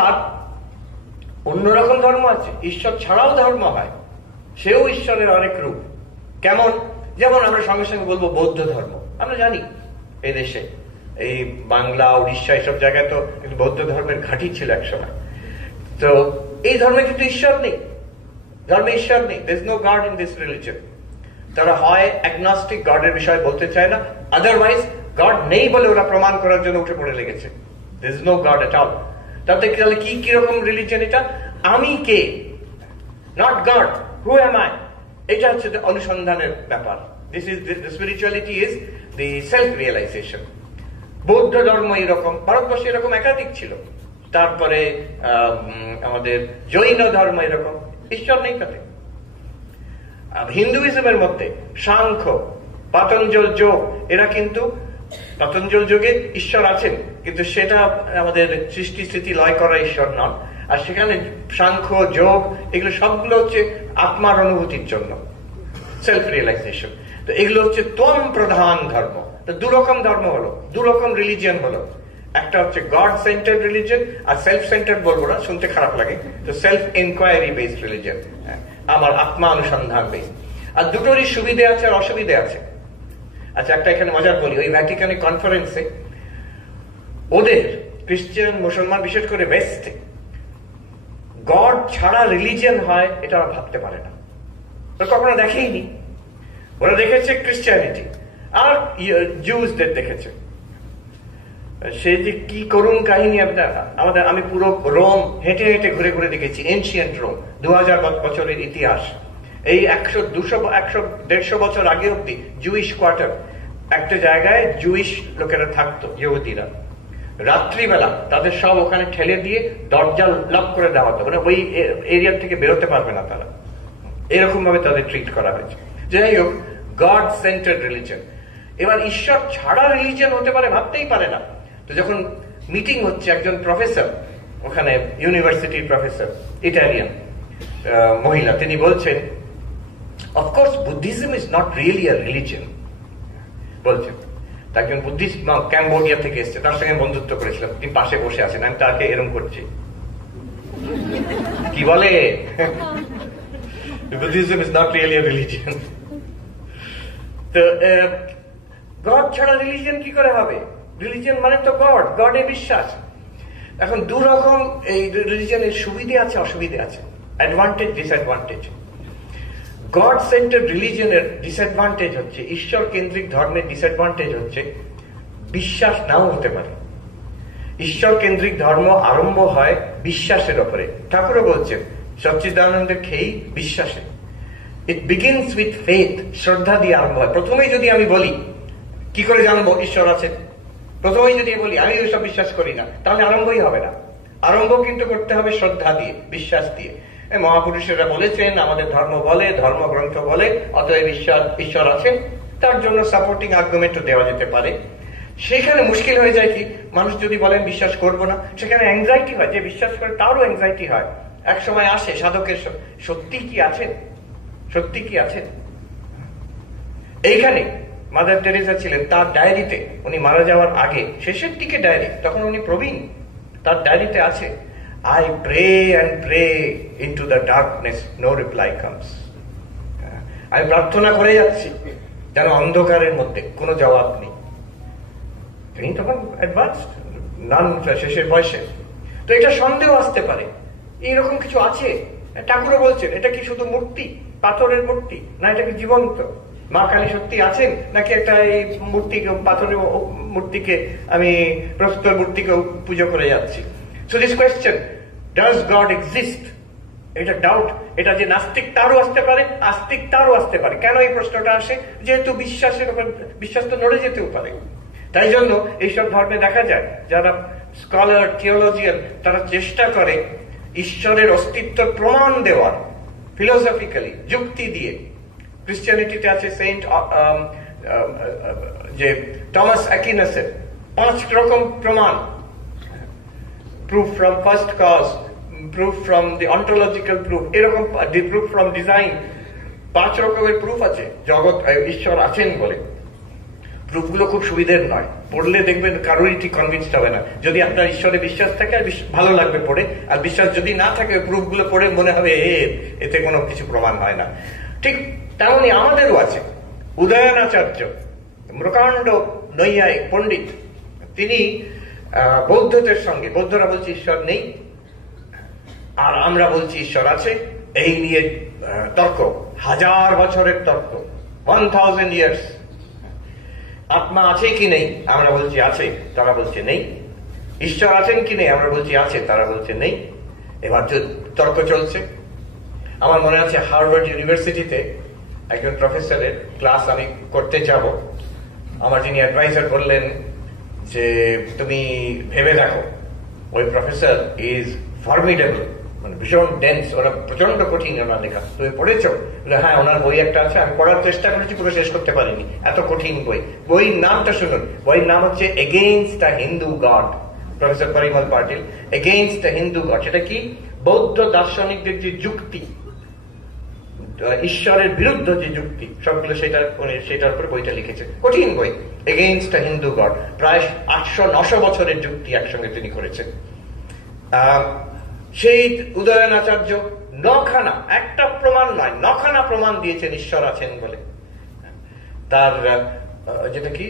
অন্যরকম ধর্ম আছে, ঈশ্বর ছাড়াও ধর্ম হয়, সেও ঈশ্বরের অনেক রূপ। কেমন? যেমন আমরা সঙ্গে সঙ্গে বলবো বৌদ্ধ ধর্ম। আমরা জানি এই দেশে, এই বাংলা, উড়িষ্যা, এইসব জায়গায় তো বৌদ্ধ ধর্মের ঘাঁটি ছিল একসময়। তো এই ধর্মে কিন্তু ঈশ্বর নেই, ধর্মে ঈশ্বর নেই। There is no God in this religion. তারা হয় অ্যাগনস্টিক, গডের বিষয়ে বলতে চায় না, আদারওয়াইজ গড নেই বলে ওরা প্রমাণ করার জন্য উঠে পড়ে লেগেছে। There is no God at all. তাতে তাহলে কি কিরকম রিলিজিয়ন এটা? আমি কে, not God, who am I, এটা হচ্ছে অনুসন্ধানের ব্যাপার। This is the spirituality, is the self realization. বৌদ্ধ ধর্ম এরকম, ভারতবর্ষে এরকম একাধিক ছিল। তারপরে আমাদের জৈন ধর্ম এরকম, ঈশ্বর নেই তাতে। হিন্দুইজমের মধ্যে সাংখ্য, পতঞ্জল যোগ, এরা কিন্তু পতঞ্জল যোগে ঈশ্বর আছেন, কিন্তু সেটা আমাদের সৃষ্টি স্থিতি লয় করা ঈশ্বর নন। আর সেখানে সাংখ্য, যোগ, এগুলো সবগুলো হচ্ছে আত্মার অনুভূতির জন্য, সেলফ রিয়েলাইজেশন। তো এগুলো হচ্ছে ত্বম প্রধান ধর্ম। তো দুরকম ধর্ম হলো, দুরকম রিলিজিয়ন হলো। একটা হচ্ছে গড সেন্টার্ড রিলিজিয়ন, আর সেলফ সেন্টার্ড বলবো না, শুনতে খারাপ লাগে, তো সেলফ ইনকোয়ারি বেসড রিলিজিয়ন, আমার আত্মা অনুসন্ধান বেসড। আর দুটোরই সুবিধে আছে আর অসুবিধে আছে। আচ্ছা, একটা এখানে মজার বলি, ওই ভ্যাটিকানি কনফারেন্সে ওদের খ্রিস্টান, মুসলমান, বিশেষ করে ওয়েস্টে গড ছাড়া রিলিজিয়ন হয় এটা ওরা ভাবতে পারে না, ওরা কখনো দেখেইনি। ওরা দেখেছে ক্রিশ্চিয়ানিটি আর জুসদের দেখেছে। সে যে কি করুন কাহিনী, আমাদের আমি পুরো রোম হেঁটে হেঁটে ঘুরে ঘুরে দেখেছি, এনশিয়েন্ট রোম, 2000 বছরের ইতিহাস। এই 100, 200, 100, 150 বছর আগে অব্দি জুইশ কোয়ার্টার, একটা জায়গায় জুইশ লোকেরা থাকতো, ইহুদিরা। রাত্রিবেলা তাদের সব ওখানে ঠেলে দিয়ে দরজা লক করে দেওয়া হতো, মানে ওই এরিয়া থেকে বেরোতে পারবে না তারা। এরকম ভাবে তাদের ট্রিট করা হয়েছে। যাই হোক, গড সেন্টার্ড রিলিজিয়ন। এবার ঈশ্বর ছাড়া রিলিজিয়ন হতে পারে ভাবতেই পারে না। তো যখন মিটিং হচ্ছে, একজন প্রফেসর, ওখানে ইউনিভার্সিটির প্রফেসর, ইটালিয়ান মহিলা, তিনি বলছেন, of course Buddhism is not really a religion বলছেন। একজন বুদ্ধিস্ট ক্যাম্বোডিয়া থেকে এসছে, তার সঙ্গে বন্ধুত্ব করেছিলাম, তিনি পাশে বসে আছেন, আমি তাকে এরকম করছি, কি বলে, Buddhism is not really a religion. তো গড ছাড়া রিলিজিয়ন কি করে হবে? রিলিজিয়ন মানে তো গড, গডে বিশ্বাস। এখন দু রকম এই রিলিজিয়নের সুবিধে আছে, অসুবিধে আছে, অ্যাডভান্টেজ, ডিসঅ্যাডভান্টেজ। গড সেন্টার্ড রিলিজিয়নের ডিসঅ্যাডভান্টেজ হচ্ছে, ঈশ্বর কেন্দ্রিক ধর্মের ডিসঅ্যাডভান্টেজ হচ্ছে বিশ্বাস নাও হতে পারে। ঈশ্বর কেন্দ্রিক ধর্ম আরম্ভ হয় বিশ্বাসের ওপরে। ঠাকুরও বলছেন সচ্চিদানন্দের খেই বিশ্বাসে। ইট বিগিনস উইথ ফেথ, শ্রদ্ধা দিয়ে আরম্ভ হয়। প্রথমেই যদি আমি বলি কি করে জানবো ঈশ্বর আছে, প্রথমেই যদি বলি আমি ওইসব বিশ্বাস করি না, তাহলে আরম্ভই হবে না। আরম্ভ কিন্তু করতে হবে শ্রদ্ধা দিয়ে, বিশ্বাস দিয়ে। মহাপুরুষেরা বলেছেন, আমাদের ধর্ম বলে, ধর্মগ্রন্থ বলে, অতএব ঈশ্বর আছেন। তার জন্য সাপোর্টিং আর্গুমেন্টও দেওয়া যেতে পারে। সেখানে মুশকিল হয়ে যায় কি, মানুষ যদি বলেন বিশ্বাস করব না, সেখানে অ্যাংজাইটি হয়, যে বিশ্বাস করে তারও অ্যাংজাইটি হয়। এক সময় আসে সাধকের, সত্যি কি আছেন, সত্যি কি আছেন? এইখানে মাদার টেরেসা ছিলেন, তার ডায়েরিতে উনি মারা যাওয়ার আগে শেষের দিকে ডায়েরি, তখন উনি প্রবীণ, তার ডায়েরিতে আছে, I pray and pray into the darkness, no reply comes. আমি প্রার্থনা করে যাচ্ছি যেন অন্ধকারের মধ্যে কোনো জবাব নেই। তিনি তখন অ্যাডভান্স, নান শেষের বয়সে। তো এটা সন্দেহ আসতে পারে, এইরকম কিছু আছে। ঠাকুরও বলছেন, এটা কি শুধু মূর্তি, পাথরের মূর্তি, না এটা কি জীবন্ত? মা কালী সত্যি আছেন, নাকি একটা এই মূর্তিকে, পাথরের মূর্তিকে, আমি প্রস্তর মূর্তিকে পুজো করে যাচ্ছি? So this question, does God exist? এটা ডাউট, এটা যে নাস্তিক তারও আসতে পারে, আস্তিক তারও আসতে পারে। কেন এই প্রশ্নটা আসে? যেহেতু বিশ্বাসের উপর, বিশ্বাস তো নড়ে যেতেও পারে। তাই জন্য এইসব ধর্মে দেখা যায় যারা স্কলার, থিওলজিয়ান, তারা চেষ্টা করে ঈশ্বরের অস্তিত্ব প্রমাণ দেওয়ার, ফিলোসফিক্যালি, যুক্তি দিয়ে। ক্রিশ্চিয়ানিটিতে আছে সেন্ট যে টমাস অ্যাকুইনাসের 5 রকম প্রমাণ, proof from first cause, proof from the ontological proof, এরকম proof from design, 5 রকমের প্রুফ আছে জগৎ ঈশ্বর আছেন বলে। প্রুফগুলো খুব সুবিধের নয়, পড়লে দেখবেন কারোরই ঠিক কনভিন্সড হবে না। যদি আপনার ঈশ্বরে বিশ্বাস থাকে আর ভালো লাগবে পড়ে, আর বিশ্বাস যদি না থাকে প্রুফগুলো পড়ে মনে হবে এতে কোনো কিছু প্রমাণ হয় না। ঠিক তেমনি আমাদেরও আছে। উদয়নাচার্য, প্রকাণ্ড নৈয়ায়িক পণ্ডিত, তিনি বৌদ্ধদের সঙ্গে, বৌদ্ধরা বলছে ঈশ্বর নেই আর আমরা বলছি ঈশ্বর আছে, এই নিয়ে তর্ক, 1000 বছরের তর্ক, 1000 years। আত্মা আছে কি নেই? আমরা বলছি আছে, তারা বলছে নেই। ঈশ্বর আছেন কি নেই? আমরা বলছি আছে, তারা বলছে নেই। এবার তর্ক চলছে। আমার মনে আছে হার্ভার্ড ইউনিভার্সিটিতে একজন প্রফেসরের ক্লাস আমি করতে যাব। আমার যিনি অ্যাডভাইজার বললেন যে তুমি ভেবে দেখো, ওই প্রফেসর ইজ ফর্মিডেবল, মানে ভীষণ ডেন্স, ওরা প্রচন্ড কঠিন ওনার লেখা। তুমি পড়েছো? হ্যাঁ, ওনার বই একটা আছে, আমি পড়ার চেষ্টা করেছি, পুরো শেষ করতে পারিনি, এত কঠিন বই। বইয়ের নামটা শুনুন, বইয়ের নাম হচ্ছে against the Hindu god, professor Parimal Patil. Against the Hindu god, সেটা কি? বৌদ্ধ দার্শনিকদের যে যুক্তি, ঈশ্বরের বিরুদ্ধ যে যুক্তি, সবগুলো সেটার উপরে বইটা লিখেছে। কঠিন বই, এগেইনস্ট দ্য হিন্দু গড। প্রায় 800-900 বছরের যুক্তি একসঙ্গে তিনি করেছেন। সেই উদয়নাচার্য 9খানা, একটা প্রমাণ নয়, 9খানা প্রমাণ দিয়েছেন ঈশ্বর আছেন বলে। তার যেটা কি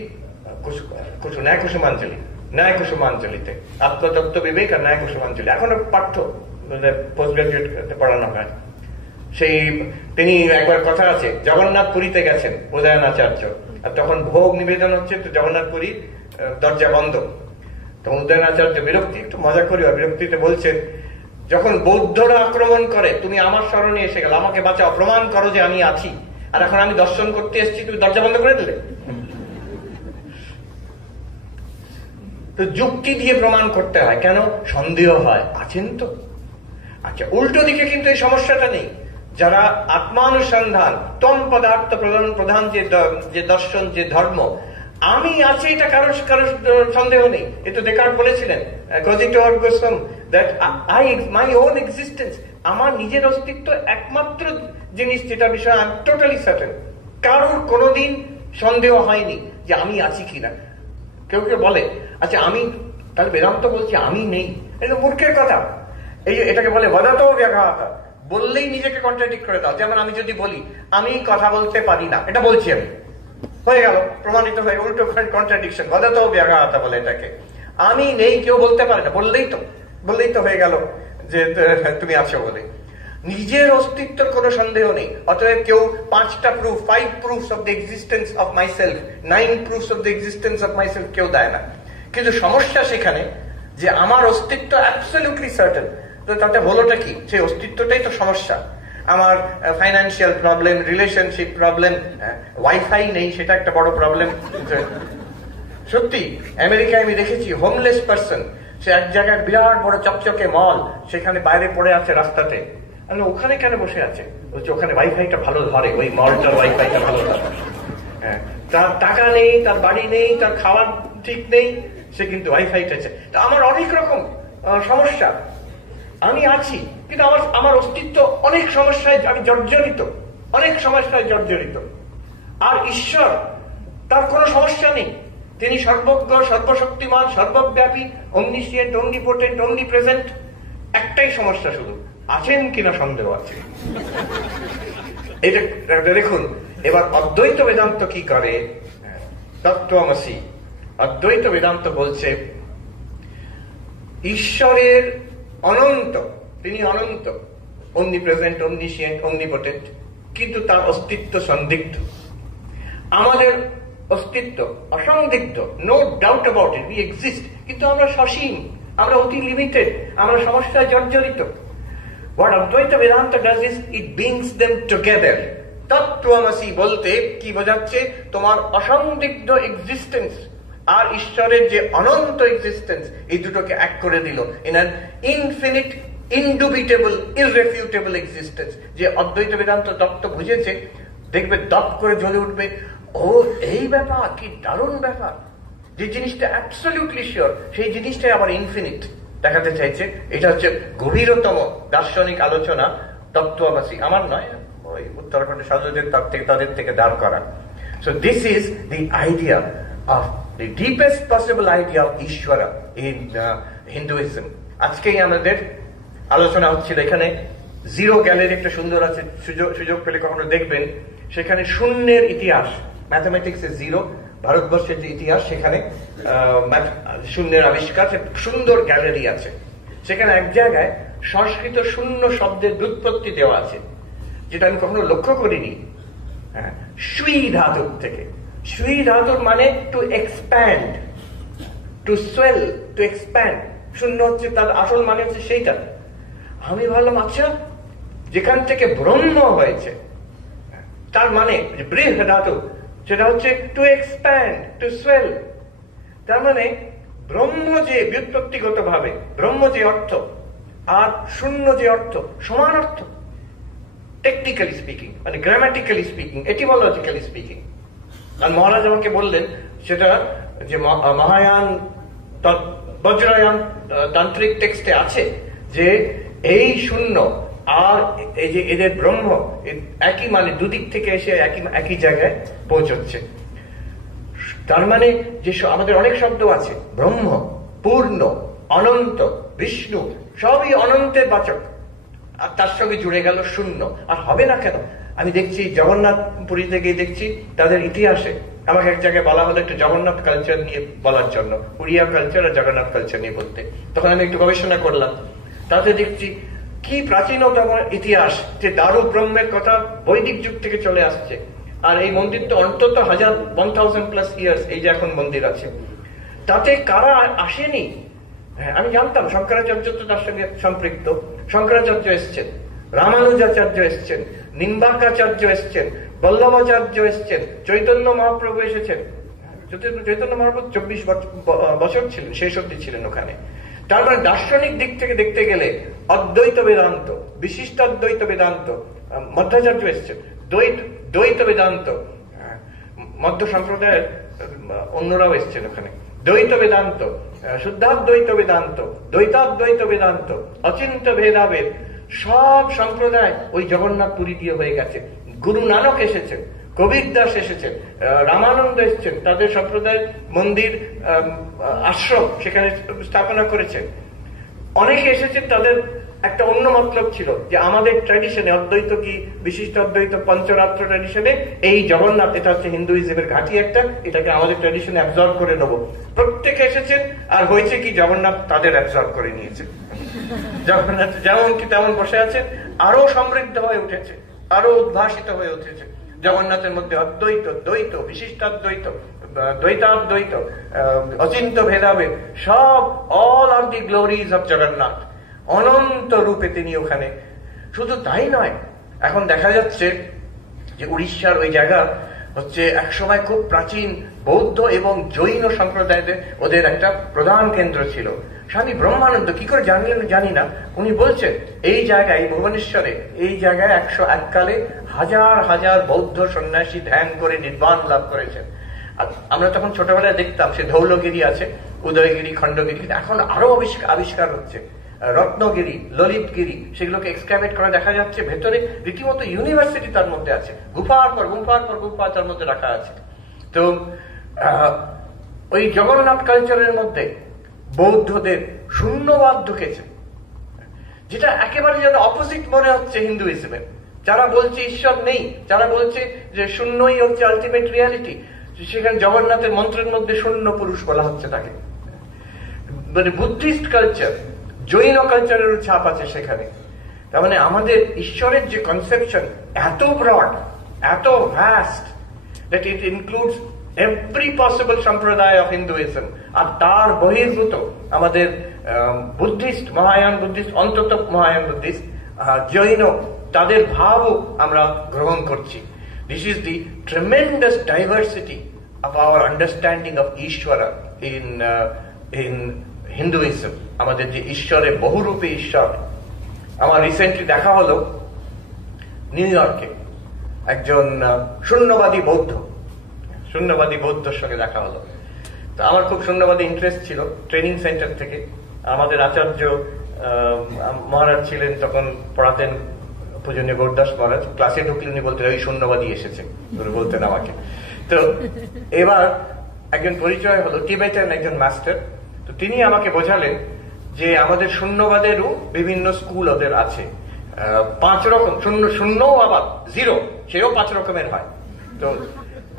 ন্যায় কুসুমাঞ্জলিতে, আত্মতত্ত্ব বিবেক আর ন্যায় কুসুমাঞ্জলি, এখনো পাঠ্য, পোস্ট গ্রাজুয়েট পড়ানো হয়। সেই তিনি একবার কথা আছে, জগন্নাথ পুরীতে গেছেন উদয়নাচার্য, আর তখন ভোগ নিবেদন হচ্ছে, তো জগন্নাথ পুরী দরজা বন্ধ। তখন উদয়নাচার্য বিরক্তি, একটু মজা করি, বিরক্তিতে বলছেন, যখন বৌদ্ধরা আক্রমণ করে তুমি আমার স্মরণে এসে গেল, আমাকে বাঁচাও, প্রমাণ করো যে আমি আছি, আর এখন আমি দর্শন করতে এসেছি, তুমি দরজা বন্ধ করে দিলে। তো যুক্তি দিয়ে প্রমাণ করতে হয়, কেন? সন্দেহ হয়, আছেন তো। আচ্ছা, উল্টো দিকে কিন্তু এই সমস্যাটা নেই। যারা আত্মানুসন্ধান, তম পদার্থ প্রধান যে দর্শন, যে ধর্ম, আমি আছি, এটা কারো সন্দেহ নেই। এ তো ডেকার্ট বলেছিলেন, cogito ergo sum, that my own existence, আমার নিজের অস্তিত্ব একমাত্র জিনিস যেটা বিষয় আই এম টোটালি সার্টেন। কারোর কোনোদিন সন্দেহ হয়নি যে আমি আছি কিনা। কেউ কেউ বলে, আচ্ছা আমি তাহলে বেদান্ত বলছি আমি নেই, এটা মূর্খের কথা। এই এটাকে বলে বদাতো ব্যাঘাতা, বললেই নিজেকে কন্ট্রাডিক্ট করে দাও। যেমন আমি যদি বলি আমি কথা বলতে পারি না, এটা বলছি আমি, হয়ে গেল, প্রমাণিত হয়ে, উল্টো কন্ট্রাডিকশন, বদাতো ব্যাঘাতা বলে এটাকে। আমি নেই কেউ বলতে পারে না, বললেই তো হয়ে গেল যে তুমি আছো বলে। নিজের অস্তিত্বের কোনো সন্দেহ নেই। অতএব কেউ 5টা proof, 5 proofs of the existence of myself, 9 proofs of the existence of myself কেউ দেয় না। কিন্তু সমস্যা সেখানে যে আমার অস্তিত্ব অ্যাবসলিউটলি সার্টেন, তো তাতে হলোটা কি? সেই অস্তিত্বটাই তো সমস্যা। আমার financial problem, relationship problem, wifi নেই, সেটা একটা বড় প্রবলেম। সত্যি আমেরিকায় আমি দেখেছি হোমলেস পার্সন, সে এক জায়গায় বিরাট বড় চকচকে মল, সেখানে বাইরে পড়ে আছে রাস্তাতে। ওখানে কেন বসে আছে? বলছে ওখানে ওয়াইফাইটা ভালো ধরে, ওই মলটার ওয়াইফাইটা ভালো ধরে। হ্যাঁ, তার টাকা নেই, তার বাড়ি নেই, তার খাওয়ার ঠিক নেই, সে কিন্তু ওয়াইফাইটা চায়। তা আমার অনেক রকম সমস্যা, আমি আছি কিন্তু আমার অস্তিত্ব অনেক সমস্যায় আমি জর্জরিত, অনেক সমস্যায় জর্জরিত। আর ঈশ্বর, তার কোনো সমস্যা নেই, তিনি সর্বজ্ঞ, সর্বশক্তিমান, সর্বব্যাপী, omniscient, omnipotent, omnipresent। একটাই সমস্যা শুধু, আছেন কিনা সন্দেহ আছে। এটা দেখুন। এবার অদ্বৈত বেদান্ত কি করে? তত্ত্বমসি, অদ্বৈত বেদান্ত বলছে ঈশ্বরের অনন্ত, তিনি অনন্ত, omnipresent, omniscient, omnipotent, কিন্তু তার অস্তিত্ব সন্দিগ্ধ। আমাদের অস্তিত্ব অসন্দিগ্ধ, no doubt about it, we exist, কিন্তু আমরা সসীম, আমরা অতি লিমিটেড, আমরা সমস্যায় জর্জরিত। What Advaita Vedanta does is it brings them together. তত্ত্বমসি বলতে কি বোঝাচ্ছে? তোমার অসন্দিগ্ধ এক্সিস্টেন্স আর ঈশ্বরের যে অনন্ত এক্সিস্টেন্স, এই দুটোকে এক করে দিল ইন অ্যান ইনফিনিট ইনডুবিটেবল ইররেফিউটেবল এক্সিস্টেন্স। যে অদ্বৈত বেদান্ত তত্ত্ব বুঝেছে দেখবে দপ করে জ্বলে উঠবে, ও এই ব্যাপার, কি দারুণ ব্যাপার। যে জিনিসটা অ্যাবসলিউটলি শিওর, সেই জিনিসটাই আবার ইনফিনিট দেখাতে চাইছে। এটা হচ্ছে গভীরতম দার্শনিক আলোচনা তত্ত্বমসি। আমার নয়, ওই উত্তরাখণ্ডের সাধুদের তাদের থেকে দাঁড় করা। So this is the idea of the deepest possible idea of Ishvara in Hinduism. আজকেই আমাদের আলোচনা হচ্ছিল এখানে জিরো গ্যালারি একটা সুন্দর আছে, সুযোগ পেলে কখনো দেখবেন। সেখানে শূন্যের ইতিহাস, ম্যাথমেটিক্সের জিরো, ভারতবর্ষের যে ইতিহাস, সেখানে শূন্যের আবিষ্কার, সুন্দর গ্যালারি আছে। সেখানে এক জায়গায় সংস্কৃত শূন্য শব্দের ব্যুৎপত্তি দেওয়া আছে, যেটা আমি কখনো লক্ষ্য করিনি। হ্যাঁ, সুই ধাতুর থেকে। সুই ধাতুর মানে to expand, to swell, to expand. শূন্য হচ্ছে তার আসল মানে হচ্ছে সেইটা। আমি ভাবলাম আচ্ছা, যেখান থেকে ব্রহ্ম হয়েছে তার মানে বৃহ ধাতু, সেটা হচ্ছে টু এক্সপ্যান্ড, টু সোয়েল। তার মানে ব্রহ্ম যে ব্যুৎপত্তিগত ভাবে ব্রহ্ম যে অর্থ আর শূন্য যে অর্থ সমান অর্থ, টেকনিক্যালি স্পিকিং, মানে গ্রামাটিক্যালি স্পিকিং, এটিমোলজিক্যালি স্পিকিং। আর মহারাজ আমাকে বললেন সেটা যে মহায়ান বজ্রায়ান তান্ত্রিক টেক্সটে আছে যে এই শূন্য আর এই যে এদের ব্রহ্ম একই, মানে দুদিক থেকে এসে একই জায়গায় পৌঁছচ্ছে। তার মানে যে আমাদের অনেক শব্দ আছে, ব্রহ্ম, পূর্ণ, অনন্ত, বিষ্ণু, সবই অনন্তের বাচক, আর তার সঙ্গে জুড়ে গেল শূন্য। আর হবে না কেন? আমি দেখছি জগন্নাথ পুরীতে গিয়ে দেখছি তাদের ইতিহাসে, আমাকে এক জায়গায় বলা হলো একটু জগন্নাথ কালচার নিয়ে বলার জন্য, উড়িয়া কালচার আর জগন্নাথ কালচার নিয়ে বলতে। তখন আমি একটু গবেষণা করলাম, তাতে দেখছি কি প্রাচীনতম ইতিহাস, যে দারু ব্রহ্মের কথা বৈদিক যুগ থেকে চলে আসছে। আর এই মন্দির তো অন্তত 1000+ ইয়ার্স এই যে এখন মন্দির আছে, তাতে কারা আসেনি? হ্যাঁ, আমি জানতাম শঙ্করাচার্য তো তার সঙ্গে সম্পৃক্ত। শঙ্করাচার্য এসছেন, রামানুজাচার্য এসছেন, নিম্বাকাচার্য এসছেন, বল্লভাচার্য এসছেন, চৈতন্য মহাপ্রভু এসেছেন। চৈতন্য মহাপ্রভু 24 বছর ছিলেন, শেষ অবধি ছিলেন ওখানে। তারপরে দার্শনিক দিক থেকে দেখতে গেলে অদ্বৈত বেদান্ত, বিশিষ্টাদ্বৈত বেদান্ত, মধ্যাচার্য এসছেন, দ্বৈত বেদান্ত, মধ্য সম্প্রদায়ের অন্যরাও এসছেন ওখানে, দ্বৈত বেদান্ত, শুদ্ধাদ্বৈত বেদান্ত, দ্বৈতাদ্বৈত বেদান্ত, অচিন্ত ভেদাভেদ, সব সম্প্রদায় ওই জগন্নাথ পুরী দিয়ে হয়ে গেছে। গুরু নানক এসেছেন, কবির দাস এসেছেন, রামানন্দ এসেছেন, তাদের সম্প্রদায় মন্দির, আশ্রম সেখানে স্থাপনা করেছেন। অনেকে এসেছেন, তাদের একটা অন্য মতলব ছিল যে আমাদের ট্র্যাডিশনে অদ্বৈত কি বিশিষ্ট অদ্বৈত পঞ্চরাত্র ট্র্যাডিশনে এই জগন্নাথ, এটা হচ্ছে হিন্দুইজমের ঘাঁটি একটা, এটাকে আমাদের ট্র্যাডিশনে অ্যাবজর্ব করে নেবো। প্রত্যেকে এসেছেন, আর হয়েছে কি জগন্নাথ তাদের অ্যাবজর্ব করে নিয়েছে। জগন্নাথ যেমন কি তেমন বসে আছেন, আরো সমৃদ্ধ হয়ে উঠেছে, আরো উদ্ভাসিত হয়ে উঠেছে। জগন্নাথের মধ্যে অদ্বৈত, দ্বৈত, বিশিষ্টাদ্বৈত, দ্বৈতাদ্বৈত, অচিন্ত ভেদাভেদ, সব, all are the glories of Jagannath, অনন্ত রূপে তিনি ওখানে। শুধু তাই নয়, এখন দেখা যাচ্ছে যে উড়িষ্যার ওই জায়গা হচ্ছে একসময় খুব প্রাচীন বৌদ্ধ এবং জৈন সম্প্রদায়দের ওদের একটা প্রধান কেন্দ্র ছিল। স্বামী ব্রহ্মানন্দ কি করে জানলেন জানি না, উনি বলছেন এই জায়গায় ভুবনেশ্বরে এই জায়গায় 101 কালে হাজার হাজার বৌদ্ধ সন্ন্যাসী ধ্যান করে নির্বাণ লাভ করেছেন। আর আমরা তখন ছোটবেলায় দেখতাম সে ধৌলগিরি আছে, উদয়গিরি, খণ্ডগিরি, এখন আরো আবিষ্কার হচ্ছে, রত্নগিরি, ললিতগিরি, সেগুলোকে এক্সক্যাভেট করে দেখা যাচ্ছে ভেতরে রীতিমতো ইউনিভার্সিটি তার মধ্যে আছে, গুফার পর গুফা তার মধ্যে রাখা আছে। তো ওই জগন্নাথ কালচারের মধ্যে বৌদ্ধদের শূন্যবাদ ঢুকেছে, যেটা একেবারে যেন অপোজিট মনে হচ্ছে হিন্দুইজমের। যারা বলছে ঈশ্বর নেই, যারা বলছে যে শূন্যই হচ্ছে আলটিমেট রিয়ালিটি, সেখানে জগন্নাথের মন্ত্রের মধ্যে শূন্য পুরুষ বলা হচ্ছে তাকে। মানে বুদ্ধিস্ট কালচার, জৈন কালচারেরও ছাপ আছে সেখানে। তার মানে আমাদের ঈশ্বরের যে কনসেপশন এত ব্রড, এত vast, that it includes every possible সম্প্রদায় অফ হিন্দুইজম। আর তার বহির্ভূত আমাদের বুদ্ধিস্ট, মহায়ান বুদ্ধিস্ট, অন্তত মহায়ান বুদ্ধিস্ট, জৈন, তাদের ভাবও আমরা গ্রহণ করছি। This is the tremendous diversity of our understanding of Ishwara in Hinduism. আমাদের যে ঈশ্বরের বহুরূপী ঈশ্বর। আমার রিসেন্টলি দেখা হলো নিউ ইয়র্কে একজন শূন্যবাদী বৌদ্ধর সঙ্গে দেখা হলো। তো আমার খুব শূন্যবাদী ইন্টারেস্ট ছিল। ট্রেনিং সেন্টার থেকে আমাদের আচার্য মহারাজ ছিলেন, তখন পড়াতেন পূজনীয় গৌরদাস মহারাজ। ক্লাসে ঢুকলে উনি বলতেন ওই শূন্যবাদী এসেছে, বলতেন আমাকে। তো এবার একজন পরিচয় হলো, টিবেটান একজন মাস্টার। তো তিনি আমাকে বোঝালেন যে আমাদের শূন্যবাদেরও বিভিন্ন স্কুল ওদের আছে। 5 রকম শূন্যও আবার জিরো, সেও 5 রকমের হয়। তো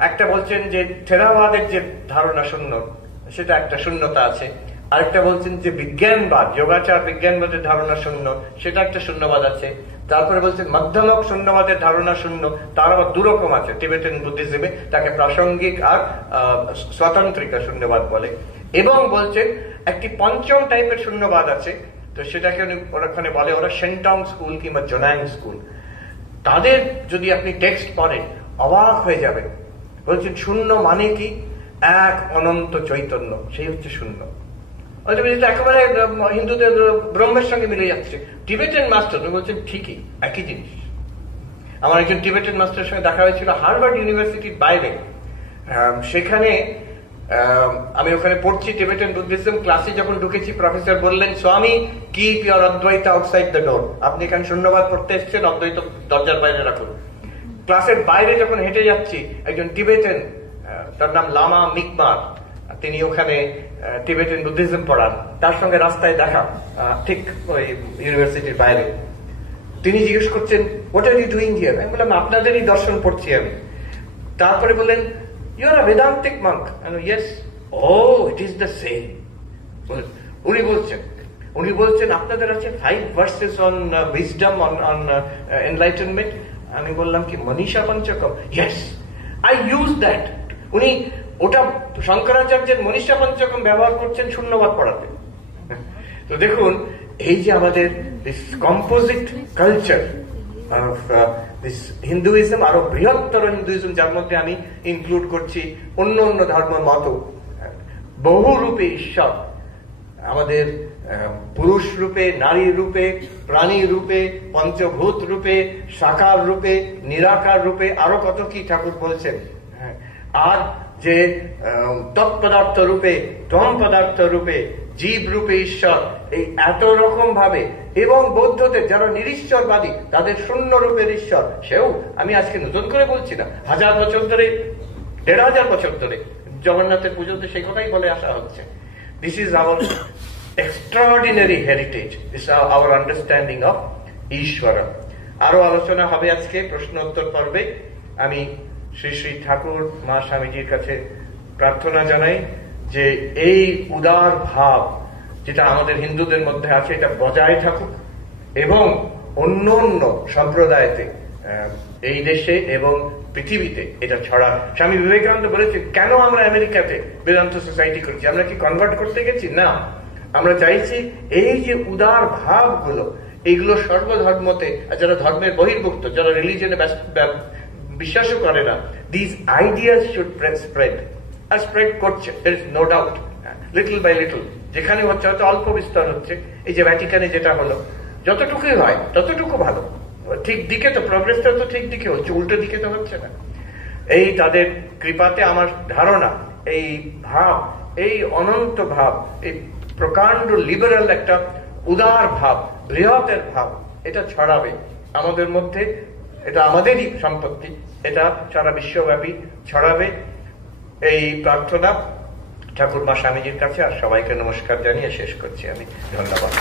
একটা বলছেন যে থেরাবাদের যে ধারণা শূন্য, সেটা একটা শূন্যতা আছে। আরেকটা বলছেন যে বিজ্ঞানবাদ, যোগাচার বিজ্ঞানবাদের ধারণা শূন্য, সেটা একটা শূন্যবাদ আছে। তারপরে বলছেন মধ্যমক শূন্যবাদের ধারণা শূন্য, তার আবার 2 রকম আছে। টিবেটান বুদ্ধিজমে তাকে প্রাসঙ্গিক আর স্বতন্ত্রিকা শূন্যবাদ বলে। এবং বলছেন একটি 5ম টাইপের শূন্যবাদ আছে, তো সেটাকে ওখানে বলে ওরা সেন্টং স্কুল কিংবা জোনাং স্কুল। তাদের যদি আপনি টেক্সট পড়েন অবাক হয়ে যাবেন। বলছেন শূন্য মানে কি? এক অনন্ত চৈতন্য, সেই হচ্ছে শূন্য। একেবারে হিন্দুদের ব্রহ্মের সঙ্গে মিলে যাচ্ছে। টিবেটান মাস্টার বলছেন ঠিকই, একই জিনিস। আমার একজন টিবেটান মাস্টারের সঙ্গে দেখা হয়েছিল হার্ভার্ড ইউনিভার্সিটির বাইরে। সেখানে আমি ওখানে পড়ছি টিবেটান বুদ্ধিজম। ক্লাসে যখন ঢুকেছি, প্রফেসর বললেন, স্বামী কিপ ইওর অদ্বৈত আউটসাইড দ্য ডোর। আপনি এখানে শূন্যবাদ পড়তে এসেছেন, অদ্বৈত দরজার বাইরে রাখুন। ক্লাসের বাইরে যখন হেঁটে যাচ্ছি, একজন টিবেটান, তার নাম লামা মিকমার, তিনি ওখানে টিবেটান বুদ্ধিজম পড়ান। তার সঙ্গে রাস্তায় দেখা, ঠিক ওই ইউনিভার্সিটির বাইরে। তিনি জিজ্ঞেস করছেন, what are you doing here? আমি বললাম আপনাদেরই দর্শন পড়ছি আমি। তারপরে বললেন, you are a Vedantic monk? Yes. Oh, it is the same. উনি বলছেন আপনাদের আছে 5 verses on wisdom, on enlightenment. আমি বললাম কি Manisha Panchakam? Yes, I use that. উনি ওটা শঙ্করাচার্যের মনীষা পঞ্চকম ব্যবহার করছেন শূন্যবাদ পড়াতে। তো দেখুন, এই যে আমাদের this composite culture of this Hinduism, আরো বৃহত্তর হিন্দুইজম, যার মধ্যে আমি ইনক্লুড করছি অন্য অন্য ধর্ম মত, বহুরূপে ঈশ্বর, আমাদের পুরুষ রূপে, নারী রূপে, প্রাণী রূপে, পঞ্চভূত রূপে, সাকার রূপে, নিরাকার রূপে, আরো কত কি ঠাকুর বলছেন। আর যে তৎপদার্থ রূপে, তম পদার্থ রূপে, জীব রূপে ঈশ্বর, এই এত রকম ভাবে। এবং বৌদ্ধদের যারা নিরীশ্বরবাদী, তাদের শূন্য রূপের ঈশ্বর, সেও আমি আজকে নতুন করে বলছি না, 1000 বছর ধরে, 1500 বছর ধরে জগন্নাথের পুজোতে সেই কথাই বলে আসা হচ্ছে। This is our extraordinary heritage. This is our understanding of Ishvara. আরো আলোচনা হবে আজকে প্রশ্নোত্তর পর্বে। আমি শ্রী শ্রী ঠাকুর মা স্বামীজির কাছে প্রার্থনা জানাই যে এই উদার ভাব যেটা আমাদের হিন্দুদের মধ্যে আছে, এটা বজায় থাকুক এবং অন্য অন্য সম্প্রদায়তে, এই দেশে এবং পৃথিবীতে এটা ছড়া। স্বামী বিবেকানন্দ বলেছেন, কেন আমরা আমেরিকাতে বেদান্ত সোসাইটি করছি? আমরা কি কনভার্ট করতে গেছি? না, আমরা চাইছি এই যে উদার ভাবগুলো, এইগুলো সর্বধর্মতে, যারা ধর্মের বহির্ভুক্ত, যারা রিলিজনে বিশ্বাসও করে না, দিস আইডিয়াস শুড স্প্রেড। আর স্প্রেড করছে, there is no doubt, little by little. যেখানে হচ্ছে হয়তো অল্প বিস্তার হচ্ছে। এই যে ভ্যাটিকানে যেটা হলো, যতটুকুই হয় ততটুকু ভালো। ঠিক দিকে তো প্রগ্রেসটা তো ঠিক দিকে হচ্ছে, উল্টো দিকে তো হচ্ছে না। এই তাদের কৃপাতে আমার ধারণা, এই ভাব, এই অনন্ত ভাব, এই প্রকাণ্ড লিবারাল একটা উদার ভাব, বৃহতের ভাব, এটা ছড়াবে আমাদের মধ্যে। এটা আমাদেরই সম্পত্তি, এটা সারা বিশ্বব্যাপী ছড়াবে। এই প্রার্থনা ঠাকুর মা স্বামীজির কাছে। আর সবাইকে নমস্কার জানিয়ে শেষ করছি আমি। ধন্যবাদ।